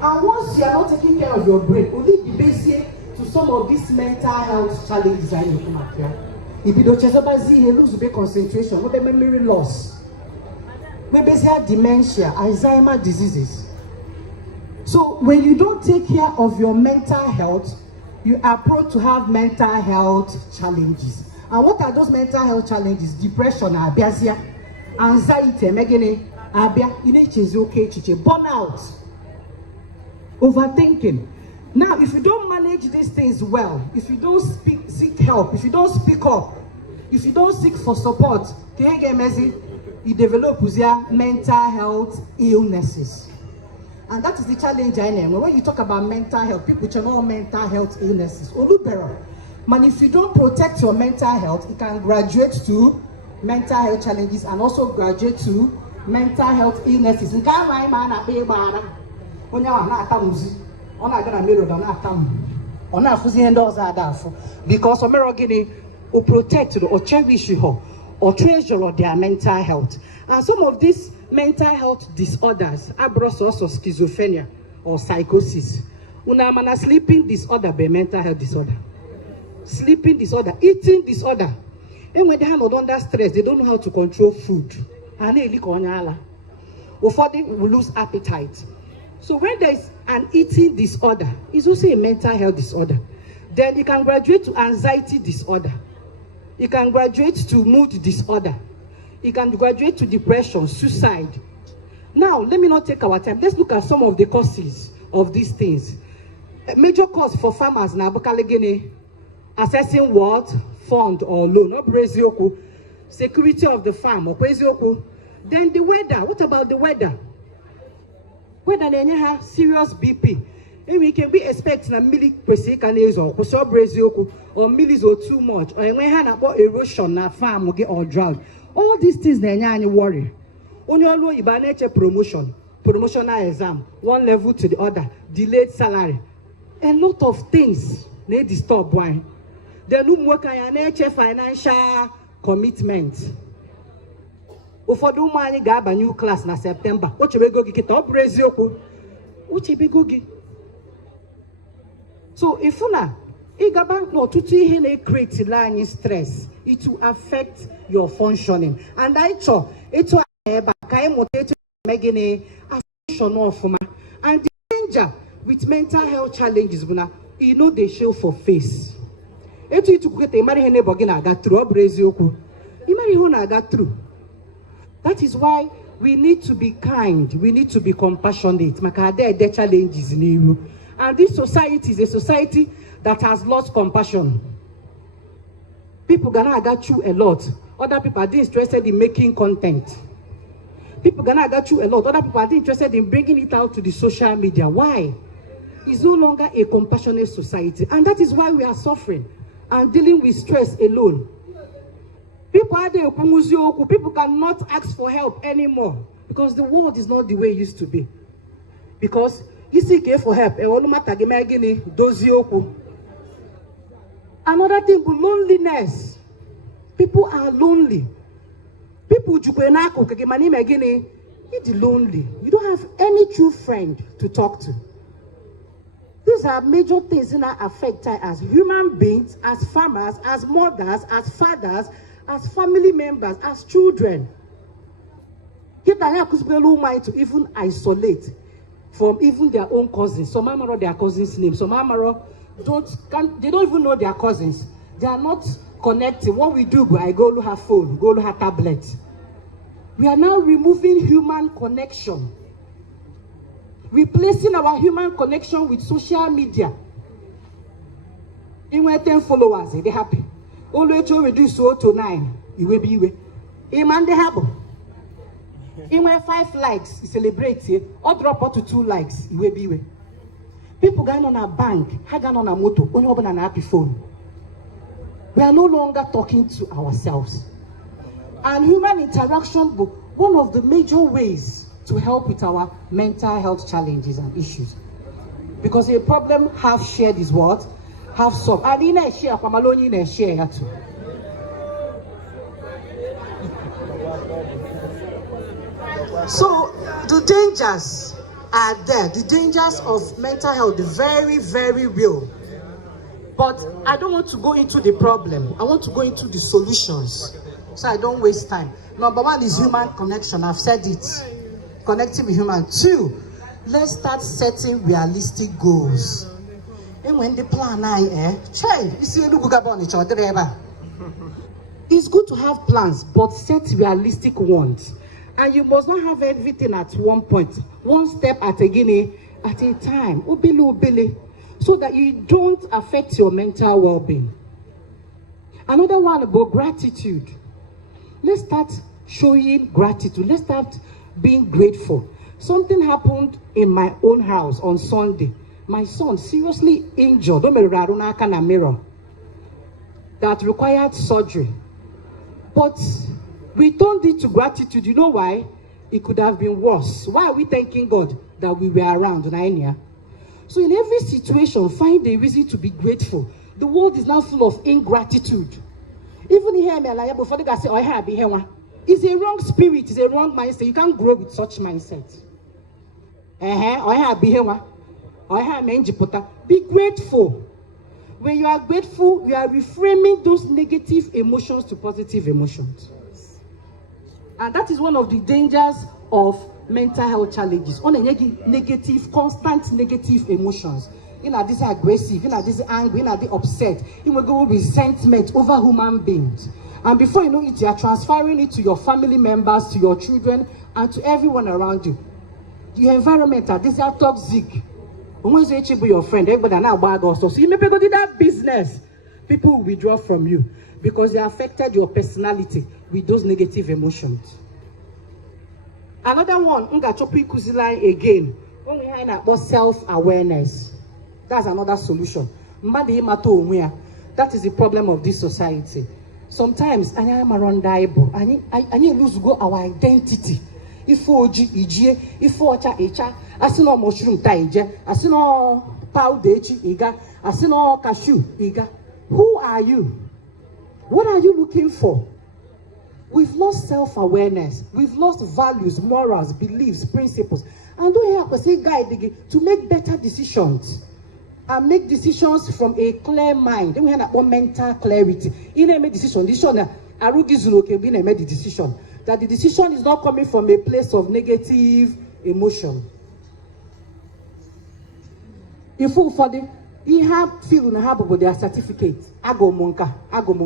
And once you are not taking care of your brain, only be basic to some of these mental health challenges that you come up here. If you don't lose concentration, what memory loss, maybe dementia, Alzheimer's diseases. So when you don't take care of your mental health, you are prone to have mental health challenges. And what are those mental health challenges? Depression, anxiety, burnout, overthinking. Now, if you don't manage these things well, if you don't seek help, if you don't speak up, if you don't seek for support, you develop mental health illnesses. And that is the challenge I know. When you talk about mental health, people channel mental health illnesses. Man, if you don't protect your mental health, it can graduate to mental health challenges and also graduate to mental health illnesses. Because will protect or cherish or treasure their mental health. And some of these mental health disorders are also schizophrenia or psychosis. Una sleeping disorder be mental health disorder. Sleeping disorder, eating disorder. And when they are not under stress, they don't know how to control food. And they will lose appetite. So when there is an eating disorder, it's also a mental health disorder. Then you can graduate to anxiety disorder. You can graduate to mood disorder. You can graduate to depression, suicide. Now, let me not take our time. Let's look at some of the causes of these things. A major cause for farmers now, assessing what? Fund or loan. Security of the farm. Then the weather. What about the weather? Weather then you have serious BP. And we can be expecting a milli or millis or too much, or when about erosion na farm will get all drought. All these things then you worry. onye ọrụ oyibo a na-eche promotional exam, one level to the other, delayed salary, a lot of things na disturb why. Then ụmụnwoke anyị na-eche financial commitment. Ụfọdụ ụmụ anyị ga-abanye class na September. O chebego gị kịta, ọ bụrụ eziokwu. O chebego gị. So if na ịgaba n'ọtụtụ ihe na-create anyị stress, it will affect your functioning. And I chọ etu ebe ka anyị mụta etu megịnị function ọfụma. And the danger with mental health challenges bụ na they show for face. Etu itukukete ịmara ihe n'ebe gị na-aga through, ọ bụrụ eziokwu. Ịmara ihe ọ na-aga through. That is why we need to be kind, we need to be compassionate. Maka there challenges n'ihu. And this society is a society that has lost compassion. People gonna get through a lot. Other people are interested in making content. People gonna get through a lot. Other people are interested in bringing it out to the social media. Why? It's no longer a compassionate society. And that is why we are suffering and dealing with stress alone. People cannot ask for help anymore because the world is not the way it used to be. Because you seek for help. Another thing, loneliness. People are lonely. People it's lonely. You don't have any true friend to talk to. These are major things that affect us as human beings, as farmers, as mothers, as fathers, as family members, as children. Get to even isolate from even their own cousins. Some know their cousins' names. Some they don't even know their cousins. They are not connected. What we do, I go to her phone, go to her tablet. We are now removing human connection, replacing our human connection with social media. In 10 followers, they happy. Always reduce to 9. You will be in they have. In 5 likes, you celebrate it, or drop out to 2 likes, you will be. People going on a bank, hanging on a motor, only open an happy phone. We are no longer talking to ourselves. And human interaction, one of the major ways to help with our mental health challenges and issues. Because a problem half shared is what? Half solved. And in a share, Pamaloni in a share too. So the dangers are there. The dangers of mental health are very, very real. But I don't want to go into the problem. I want to go into the solutions, so I don't waste time. Number 1 is human connection. I've said it. Connecting with human. 2, let's start setting realistic goals. And when the plan you see Enugu on each other. It's good to have plans, but set realistic ones. And you must not have everything at one point. One step at a time. Ubili. So that you don't affect your mental well-being. Another one about gratitude. Let's start showing gratitude. Let's start being grateful. Something happened in my own house on Sunday. My son seriously injured. That required surgery. But we turned it to gratitude. You know why? It could have been worse. Why are we thanking God that we were around? So in every situation, find a reason to be grateful. The world is now full of ingratitude. Even here, before they say, "Oh, I have here," it's a wrong spirit. It's a wrong mindset. You can't grow with such mindset. Be grateful. When you are grateful, you are reframing those negative emotions to positive emotions. And that is one of the dangers of mental health challenges. On a negative, constant negative emotions. This aggressive, this angry, this upset. You will go resentment over human beings. And before you know it, you are transferring it to your family members, to your children, and to everyone around you. Your environment, this is toxic. When you be your friend, everybody now bad also. So you may go to that business. People will withdraw from you because they affected your personality with those negative emotions. Another one, again, about self-awareness. That's another solution. That is the problem of this society. Sometimes I am around I lose our identity. ife oji ijie, ife ocha echa, asino mushroom ta ije, asino powder echi iga, asino cashew iga. Who are you? What are you looking for? We've lost self-awareness. We've lost values, morals, beliefs, principles. And don't help us say guide to make better decisions. And make decisions from a clear mind. Then we have one mental clarity. In a decision, can make the decision. That the decision is not coming from a place of negative emotion. If for the you have feel na have about their certificate. Ago monka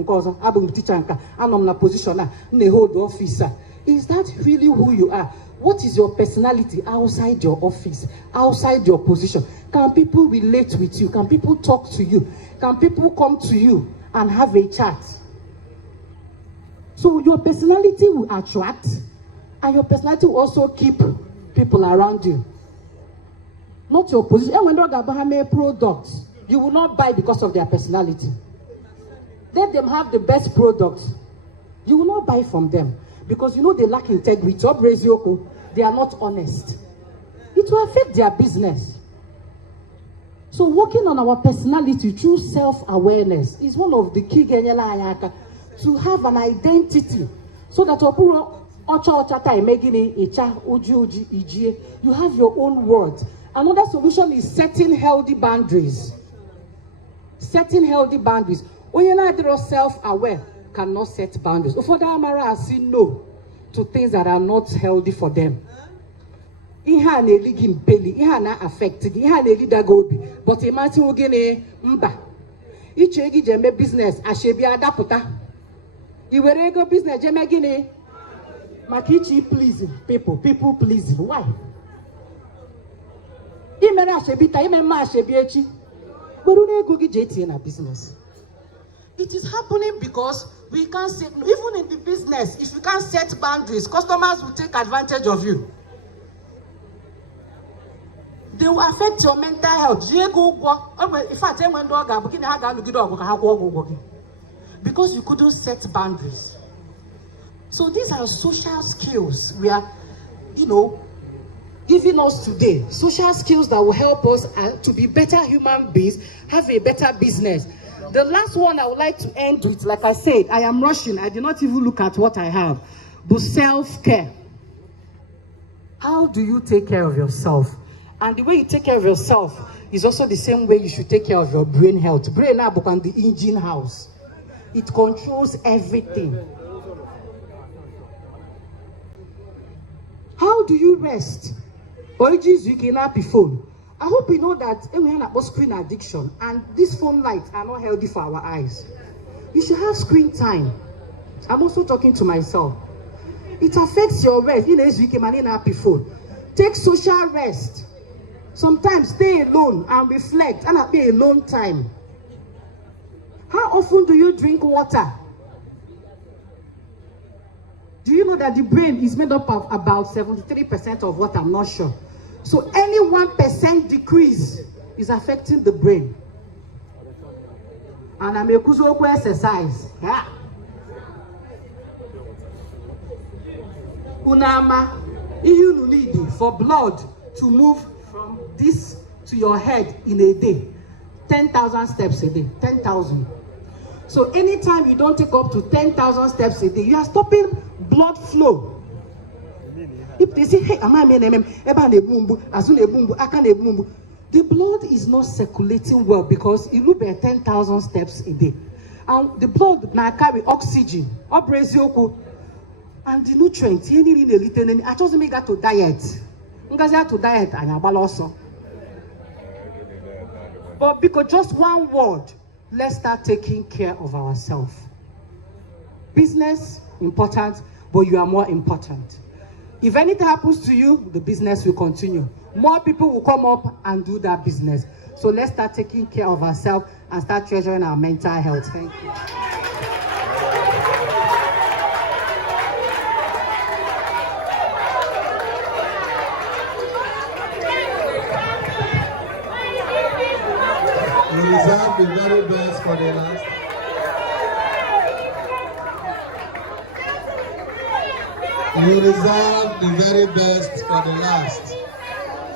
also, ago teacher nka, anom na position na hold officer. Is that really who you are? What is your personality outside your office, outside your position? Can people relate with you? Can people talk to you? Can people come to you and have a chat? So your personality will attract, and your personality will also keep people around you. Not your position. And when you have products, you will not buy because of their personality. Let them have the best products. You will not buy from them. Because you know they lack integrity. They are not honest. It will affect their business. So working on our personality through self-awareness is one of the key to have an identity. So that you have your own words. Another solution is setting healthy boundaries. Setting healthy boundaries. When you're not self-aware, cannot set boundaries. For the Amara, say no to things that are not healthy for them. Iha ne ligim belly, iha na affected, iha ne leader gobi. But imagine we gene mba. Ichegi jeme business, ashebi adaputa. Iwerego business jeme gene. Makichi pleasing people pleasing. Why? Imena ashebi ta, imema ashebi echi. Werune go gijeti in a business. It is happening because we can't set, even in the business, if you can't set boundaries, customers will take advantage of you. They will affect your mental health. In fact, because you couldn't set boundaries. So these are social skills we are, giving us today. Social skills that will help us to be better human beings, have a better business. The last one I would like to end with, like I said, I am rushing. I did not even look at what I have. But self-care. How do you take care of yourself? And the way you take care of yourself is also the same way you should take care of your brain health. Brain now becomes the engine house. It controls everything. How do you rest? Origins you can have phone. I hope you know that we have about screen addiction, and these phone lights are not healthy for our eyes. You should have screen time. I'm also talking to myself. It affects your rest. Take social rest. Sometimes stay alone and reflect and have a alone time. How often do you drink water? Do you know that the brain is made up of about 73% of water? I'm not sure. So any 1% decrease is affecting the brain. And I'm a kuzoku exercise. Yeah. Unama, you need for blood to move from this to your head in a day. 10,000 steps a day. 10,000. So anytime you don't take up to 10,000 steps a day, you are stopping blood flow. If they say, hey, the blood is not circulating well because it will be 10,000 steps a day. And the blood now carry oxygen, and the nutrients. I just make that to diet. To diet and also. But because just one word, let's start taking care of ourselves. Business, important, but you are more important. If anything happens to you, the business will continue. More people will come up and do that business. So let's start taking care of ourselves and start treasuring our mental health. Thank you. You deserve the very best for the last. You reserve the very best for the last.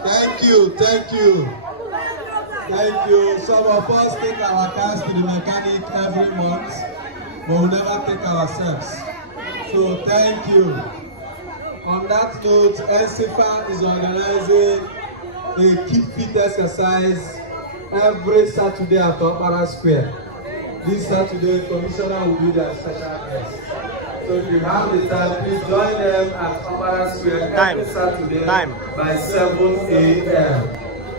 Thank you, thank you. Thank you. Some of us take our cars to the mechanic every month, but we never take ourselves. So thank you. On that note, NCFA is organizing a keep fit exercise every Saturday at Opera Square. This Saturday, Commissioner will be their special guest. So if you have the time, please join them at Opera Square every Saturday by 7 a.m.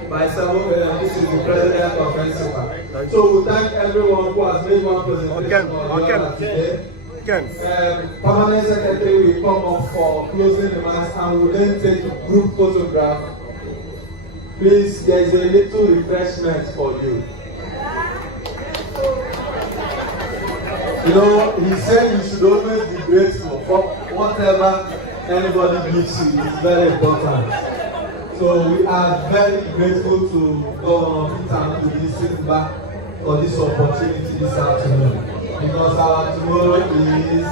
By 7 a.m. This is the president of NCFA. So we thank everyone who has made one presentation today. Permanent secretary will come up for closing remarks and will then take a group photograph. Please, there is a little refreshment for you. You know, he said you should always be grateful for whatever anybody gives you. It's very important. So we are very grateful to Governor Peter and to visit back for this opportunity this afternoon. Because our tomorrow is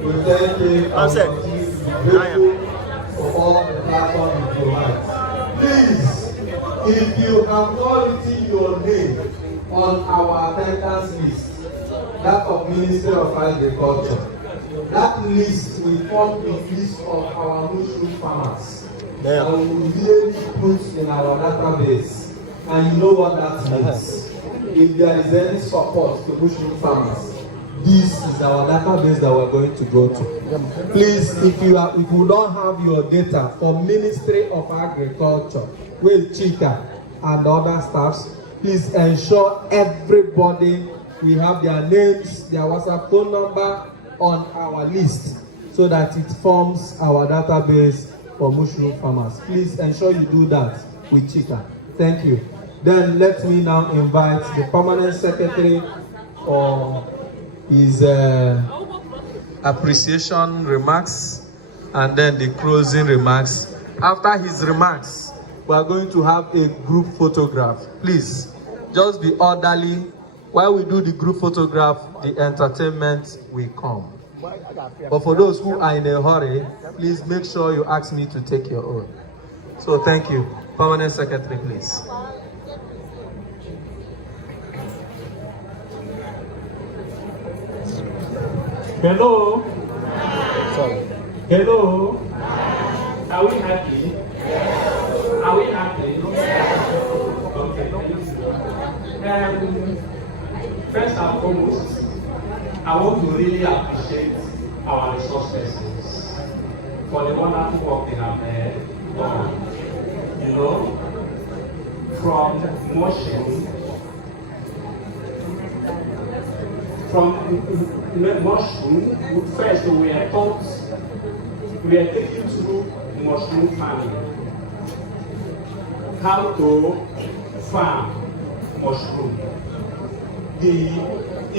we thank him and continue to be grateful for all the platform he provides. Please, if you have not written your name on our attendance list, that of Ministry of Agriculture, that list will form a list of our mushroom farmers that we will really put in our database. And you know what that means. If there is any support to mushroom farmers, this is our database that we're going to go to. Please, if you don't have your data for Ministry of Agriculture with Chika and other staffs, please ensure everybody we have their names, their WhatsApp phone number on our list so that it forms our database for mushroom farmers. Please ensure you do that with Chika. Thank you. Then let me now invite the permanent secretary for his appreciation remarks and then the closing remarks. After his remarks, we are going to have a group photograph. Please, just be orderly. While we do the group photograph, the entertainment will come. But for those who are in a hurry, please make sure you ask me to take your own. So thank you. Permanent secretary, please. Hello. Sorry. Hello. Are we happy? Yes. Are we happy? Okay. First and foremost, I want to really appreciate our resource persons for the wonderful work they have done. You know, from motion, mushroom, first we are taught, we are taken through mushroom farming, how to farm mushroom, the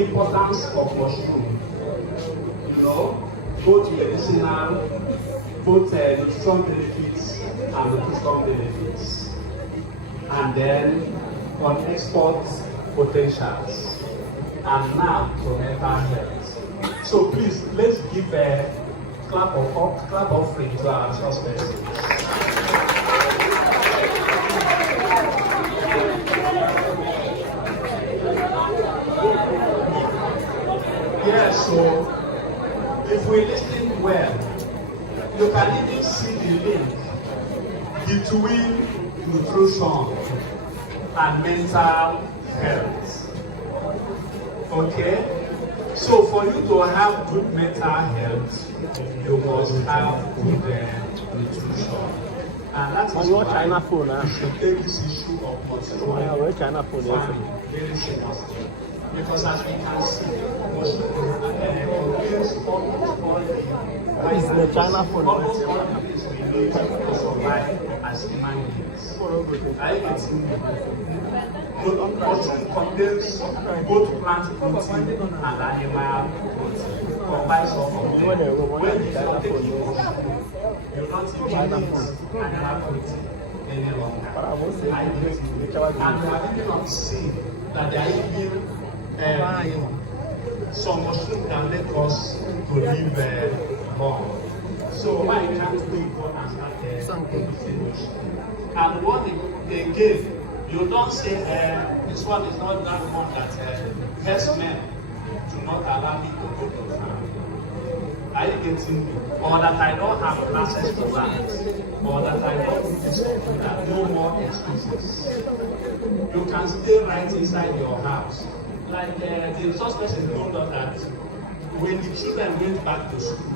importance of mushroom, you know, both medicinal, both nutrition benefits and nutrition benefits, and then on export potentials. And now to mental health. So please, let's give a clap offering to our resource persons. Yes, so if we listen well, you can even see the link between nutrition and mental health. Okay, so for you to have good mental health, you must have good nutrition, and that is why you should take this issue of mushroom farming very seriously. Because as we can see, mushroom contains almost all the China phone. Almost all the things we need to survive as human beings. Mushroom contains both plant protein and animal protein. Combines all of them. When you are taking mushroom, you're not eating animal protein any longer. And we are even not seeing that they are even some mushroom can make us to live long. So why can't we go and start and what they gave, you don't say this one is not that one that herdsmen do not allow me to go to farm. Are you getting me? Or that I don't have access to land, or that I don't do this or that, no more excuses. You can stay right inside your house. Like the resource person told us that when the children went back to school,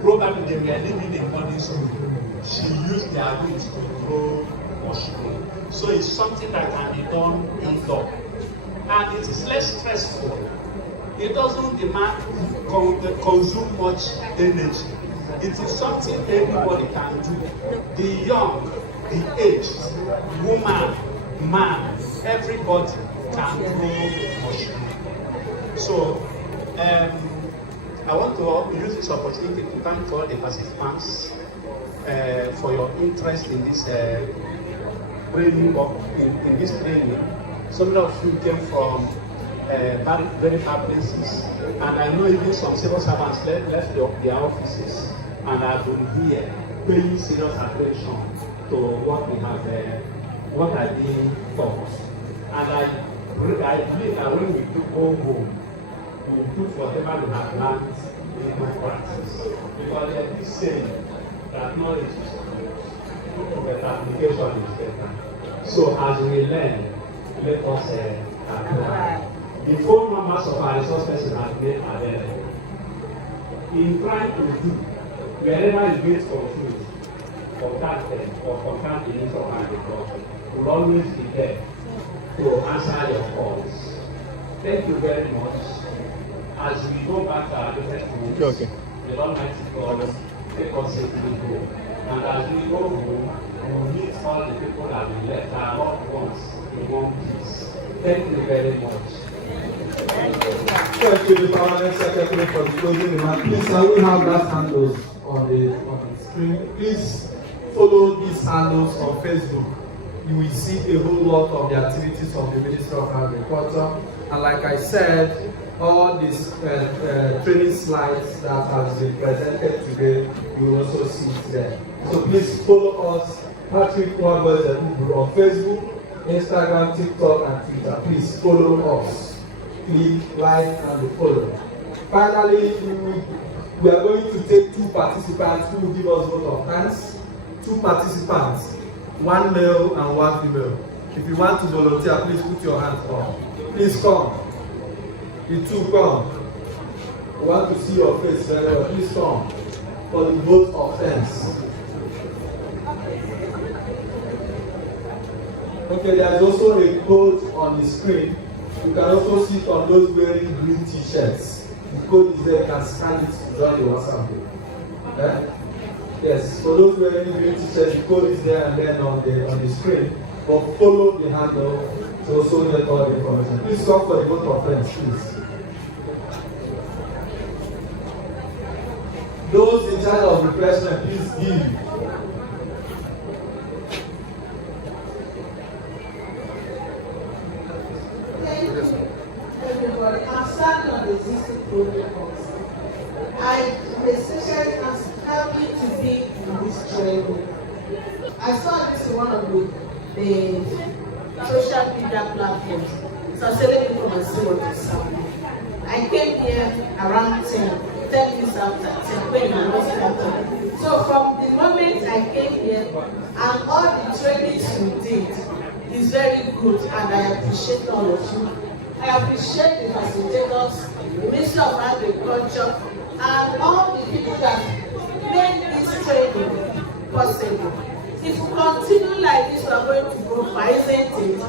probably they were living in boarding school. She used their roots to grow mushroom. So it's something that can be done indoor. And it is less stressful. It doesn't demand consume much energy. It is something everybody can do. The young, the aged, woman, man, everybody can grow mushroom. So I want to use this opportunity to thank all the participants for your interest in this training. In this training, some of you came from very far places, and I know even some civil servants left their offices and have been here paying serious attention to what we have, what are being taught. And I believe that when we do go home, we will put whatever we have learned into practice. Because there is saying that knowledge is good, but application is better. So as we learn, let us apply. The phone numbers of our resource person have made available. In trying to do, wherever you get confused, contact them or contact the Minister of Agriculture. Will always be there to answer your calls. Thank you very much. As we go back to our different homes, the Almighty God take us safely home. And as we go home, we will meet all the people that we left our loved ones in one piece. Thank you very much. Thank you, the Permanent Secretary, for the closing remarks. Please, can we have that handles on the screen? Please follow these handles on Facebook. You will see a whole lot of the activities of the Ministry of Agriculture. And like I said, all these training slides that have been presented today, you will also see it there. So please follow us, Patrick Wabers on Facebook, Instagram, TikTok, and Twitter. Please follow us. Click like and follow. Finally, we are going to take 2 participants who will give us vote of thanks. 2 participants, 1 male and 1 female. If you want to volunteer, please put your hands up. Please come. You 2 come. We want to see your face very well. Please come for the vote of thanks. Okay, there is also a code on the screen. You can also see it on those wearing green t-shirts. The code is there, you can scan it to join the WhatsApp group. Yes, for those wearing green t-shirts, the code is there and then on the screen. But follow the handle to also get all the information. Please come for the vote of friends, please. Those in charge of refreshment, please give. Everybody, I'm standing on the existing protocols. I'm especially happy to be in this training. I saw this in one of the social media platforms. So I said, let me come and see what it's about. I came here around 10 minutes after 10, when I was after. So from the moment I came here and all the trainings we did is very good, and I appreciate all of you. I appreciate the facilitators, the Ministry of Agriculture, and all the people that made this training possible. If we continue like this, we are going to go far, isn't it?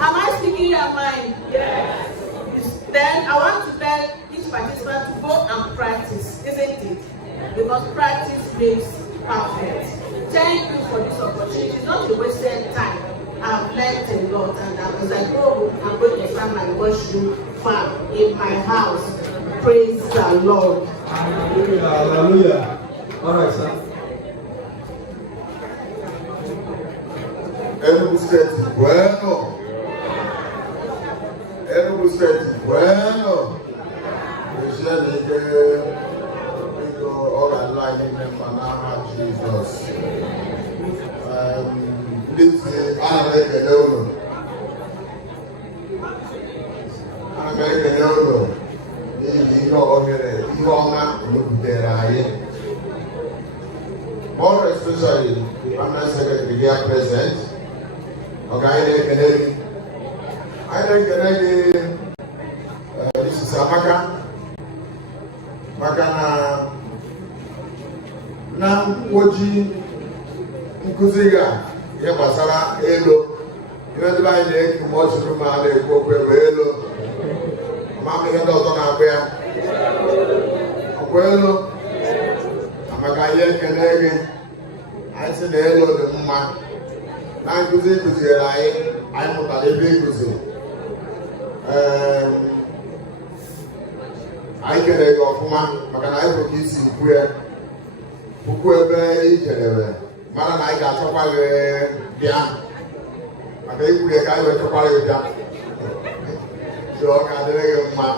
Am I speaking your mind? Yes. Then I want to tell each participant to go and practice, isn't it? Because practice makes perfect. Thank you for this opportunity. It's not a wasted time. I've learned a lot, and as I go, I'm going to start my mushroom farm in my house. Praise the Lord. Hallelujah. Hallelujah. All right, sir. Enugu State, bueno. Enugu State, bueno. All our life. anyị mma n'aha Jizọs. Ndị ntị ana m ekele unu. Ana m ekele unu n'ihi ihe ohere ihe ọma unu butere anyị. More especially the permanent secretary here present. Okay, I na-ekele gị. Anyị na-ekele gị Mrs. Amaka maka na nkwoji nkụzi ga ihe gbasara elo ihe ndị anyị na-ekwu ma ọ jụrụ ma a na-ekwu okwu ebe elo ma ihe ndị ọzọ na-agba ya ọkwa elo maka ihe ekele gị anyị sị na elo dị mma na nkụzi kụziere anyị mụtara ebe ịkụzi anyị kelere gị ọfụma maka na anyị bụ ka isi kwukwu ebe ijedebe mara na anyị ga-achọkwa gị bịa maka ikwuye ka anyị wee chọkwa gị bịa so ọ ga-adịrị gị mma.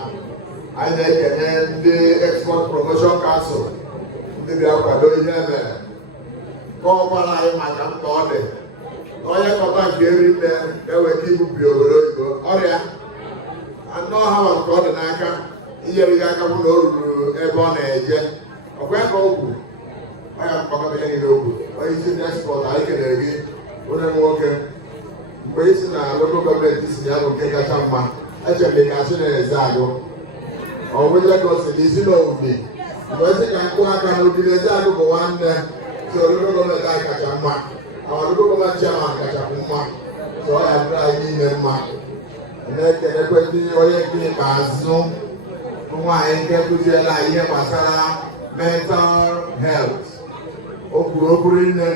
Anyị na-ekene ndị Export Promotion Council ndị bịa kwado ihe mere kọọkwara anyị maka mkpa ọ dị onye kọta nke eri nne enweta ibupụ obodo oyibo ọrịa anụ ọha ma nke ọ dị n'aka inyere gị aka bụ na o ruru ebe ọ na-eje ọkwa ka okwu ọya mkpakọta ihe niile okwu onye isi ndị export anyị kelere gị onye nwoke mgbe isi na local gọọmenti si ya bụ nke kacha mma echere ka asị na-eze agụ ọwụ Lagos na isi na Ogbunni mgbe esi ka mkpụ aka na Ogbunni eze agụ bụ nwanne si local gọọmenti anyị kacha mma local gọọmenti chairman kacha mma so ọ ya dịrị anyị niile mma. Na-ekelekwe ndị onye nke ikpeazụ nwaanyị nke kụziela ihe gbasara mental health o kwuru okwu nne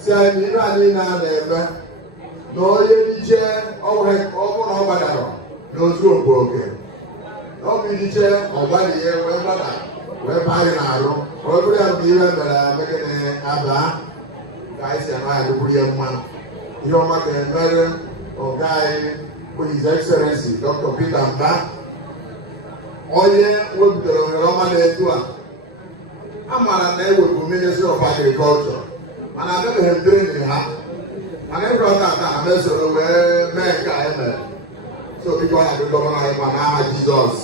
si anyị ihe anyị na-eme na onye iche ọ bụrụ na ọ gbadara n'ozu okpuoke na ọ bụ iche ọgbadie wee gbada wee baa anyị n'arụ ọ bụrụ ya bụ ihe mere megịnị abaa ka anyị si ama ya dịkwuru ya mma ihe ọma ga-emere ọga anyị bụ His Excellency Dr. Peter Mba onye wepụtara ohere ọma na-etu a maara na ewepụ Ministry of Agriculture mana agabeghị m training ha mana ịbụrụ tata na mesoro wee mee nke a emere so biko ya bụ gọvanọ anyị ma n'aha Jizọs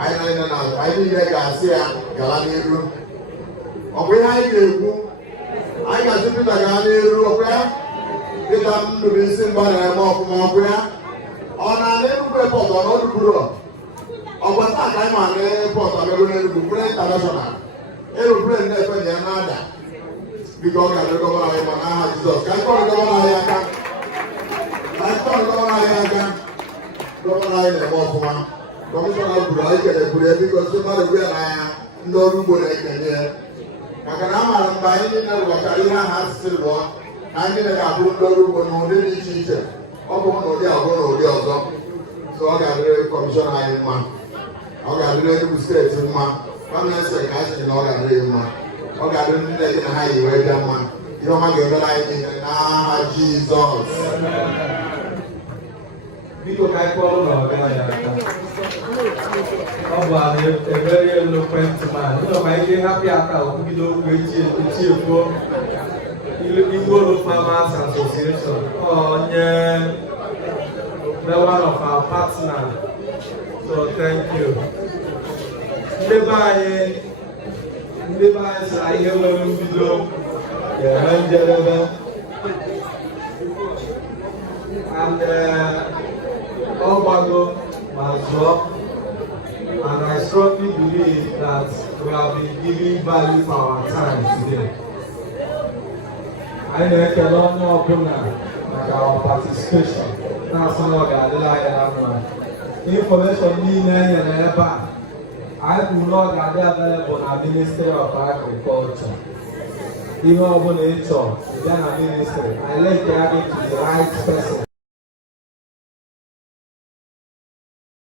anyị niile ga-asị ya gara n'iru ọ bụ ihe anyị ga-ekwu anyị ga-asị Peter gaa n'iru ọkwa ya Peter Ndubuisi Mba na-eme ọfụma ọkwa ya ọ na-ana Enugu Airport ọ n'ọdụ buru ọgwa taa ka anyị ma na airport abịago n'Enugu bụrụ international aeroplane na-efe na ya na-ada biko ọ ga-adị gọvanọ anyị ma n'aha Jizọs ka anyị kọrọ gọvanọ anyị aka gọvanọ anyị na-eme ọfụma kọmishọna kwuru anyị kelekwuru ya biko si mmadụ gwe na ya ndị ọrụ ugbo na-ekenye ya maka na a maara mgbe anyị niile rụbachara ihe ahụ asịsị rụọ na anyị niile ga-abụrụ ndị ọrụ ugbo n'ụdị dị iche iche ọ bụ n'ụdị abụọ na ụdị ọzọ so ọ ga-adịrị kọmishọna anyị mma ọ ga-adịrị Enugu steeti mma gọọmenti ka anyị si na ọ ga-adịrị mma ọ ga-adịrị ndị na-ege na ha yi wee bịa mma ihe ọma ga-emere anyị niile n'aha Jizọs. Biko ka anyị kpọrọ na ọga ya aka ọ bụ anyị ebere eloquent man ma ihe hapụ aka okwugide okwu echi efuo Igbo Farmers Association onye one of our partners so thank you. Ndị be anyị sị na ihe nwere mbido ga-eme njedebe and all gbago ma zụọ and I strongly believe that we have been giving value for our time today. Anyị na-ekele onye ọbụla maka our participation na-asị na ọ ga-adịla anyị na mma. Information niile e nyere ebe a anyị kwuru na ọ ga-adị available na Ministry of Agriculture. Ihe ọbụla ị chọrọ bịa na ministry, I link ya gị to the right person.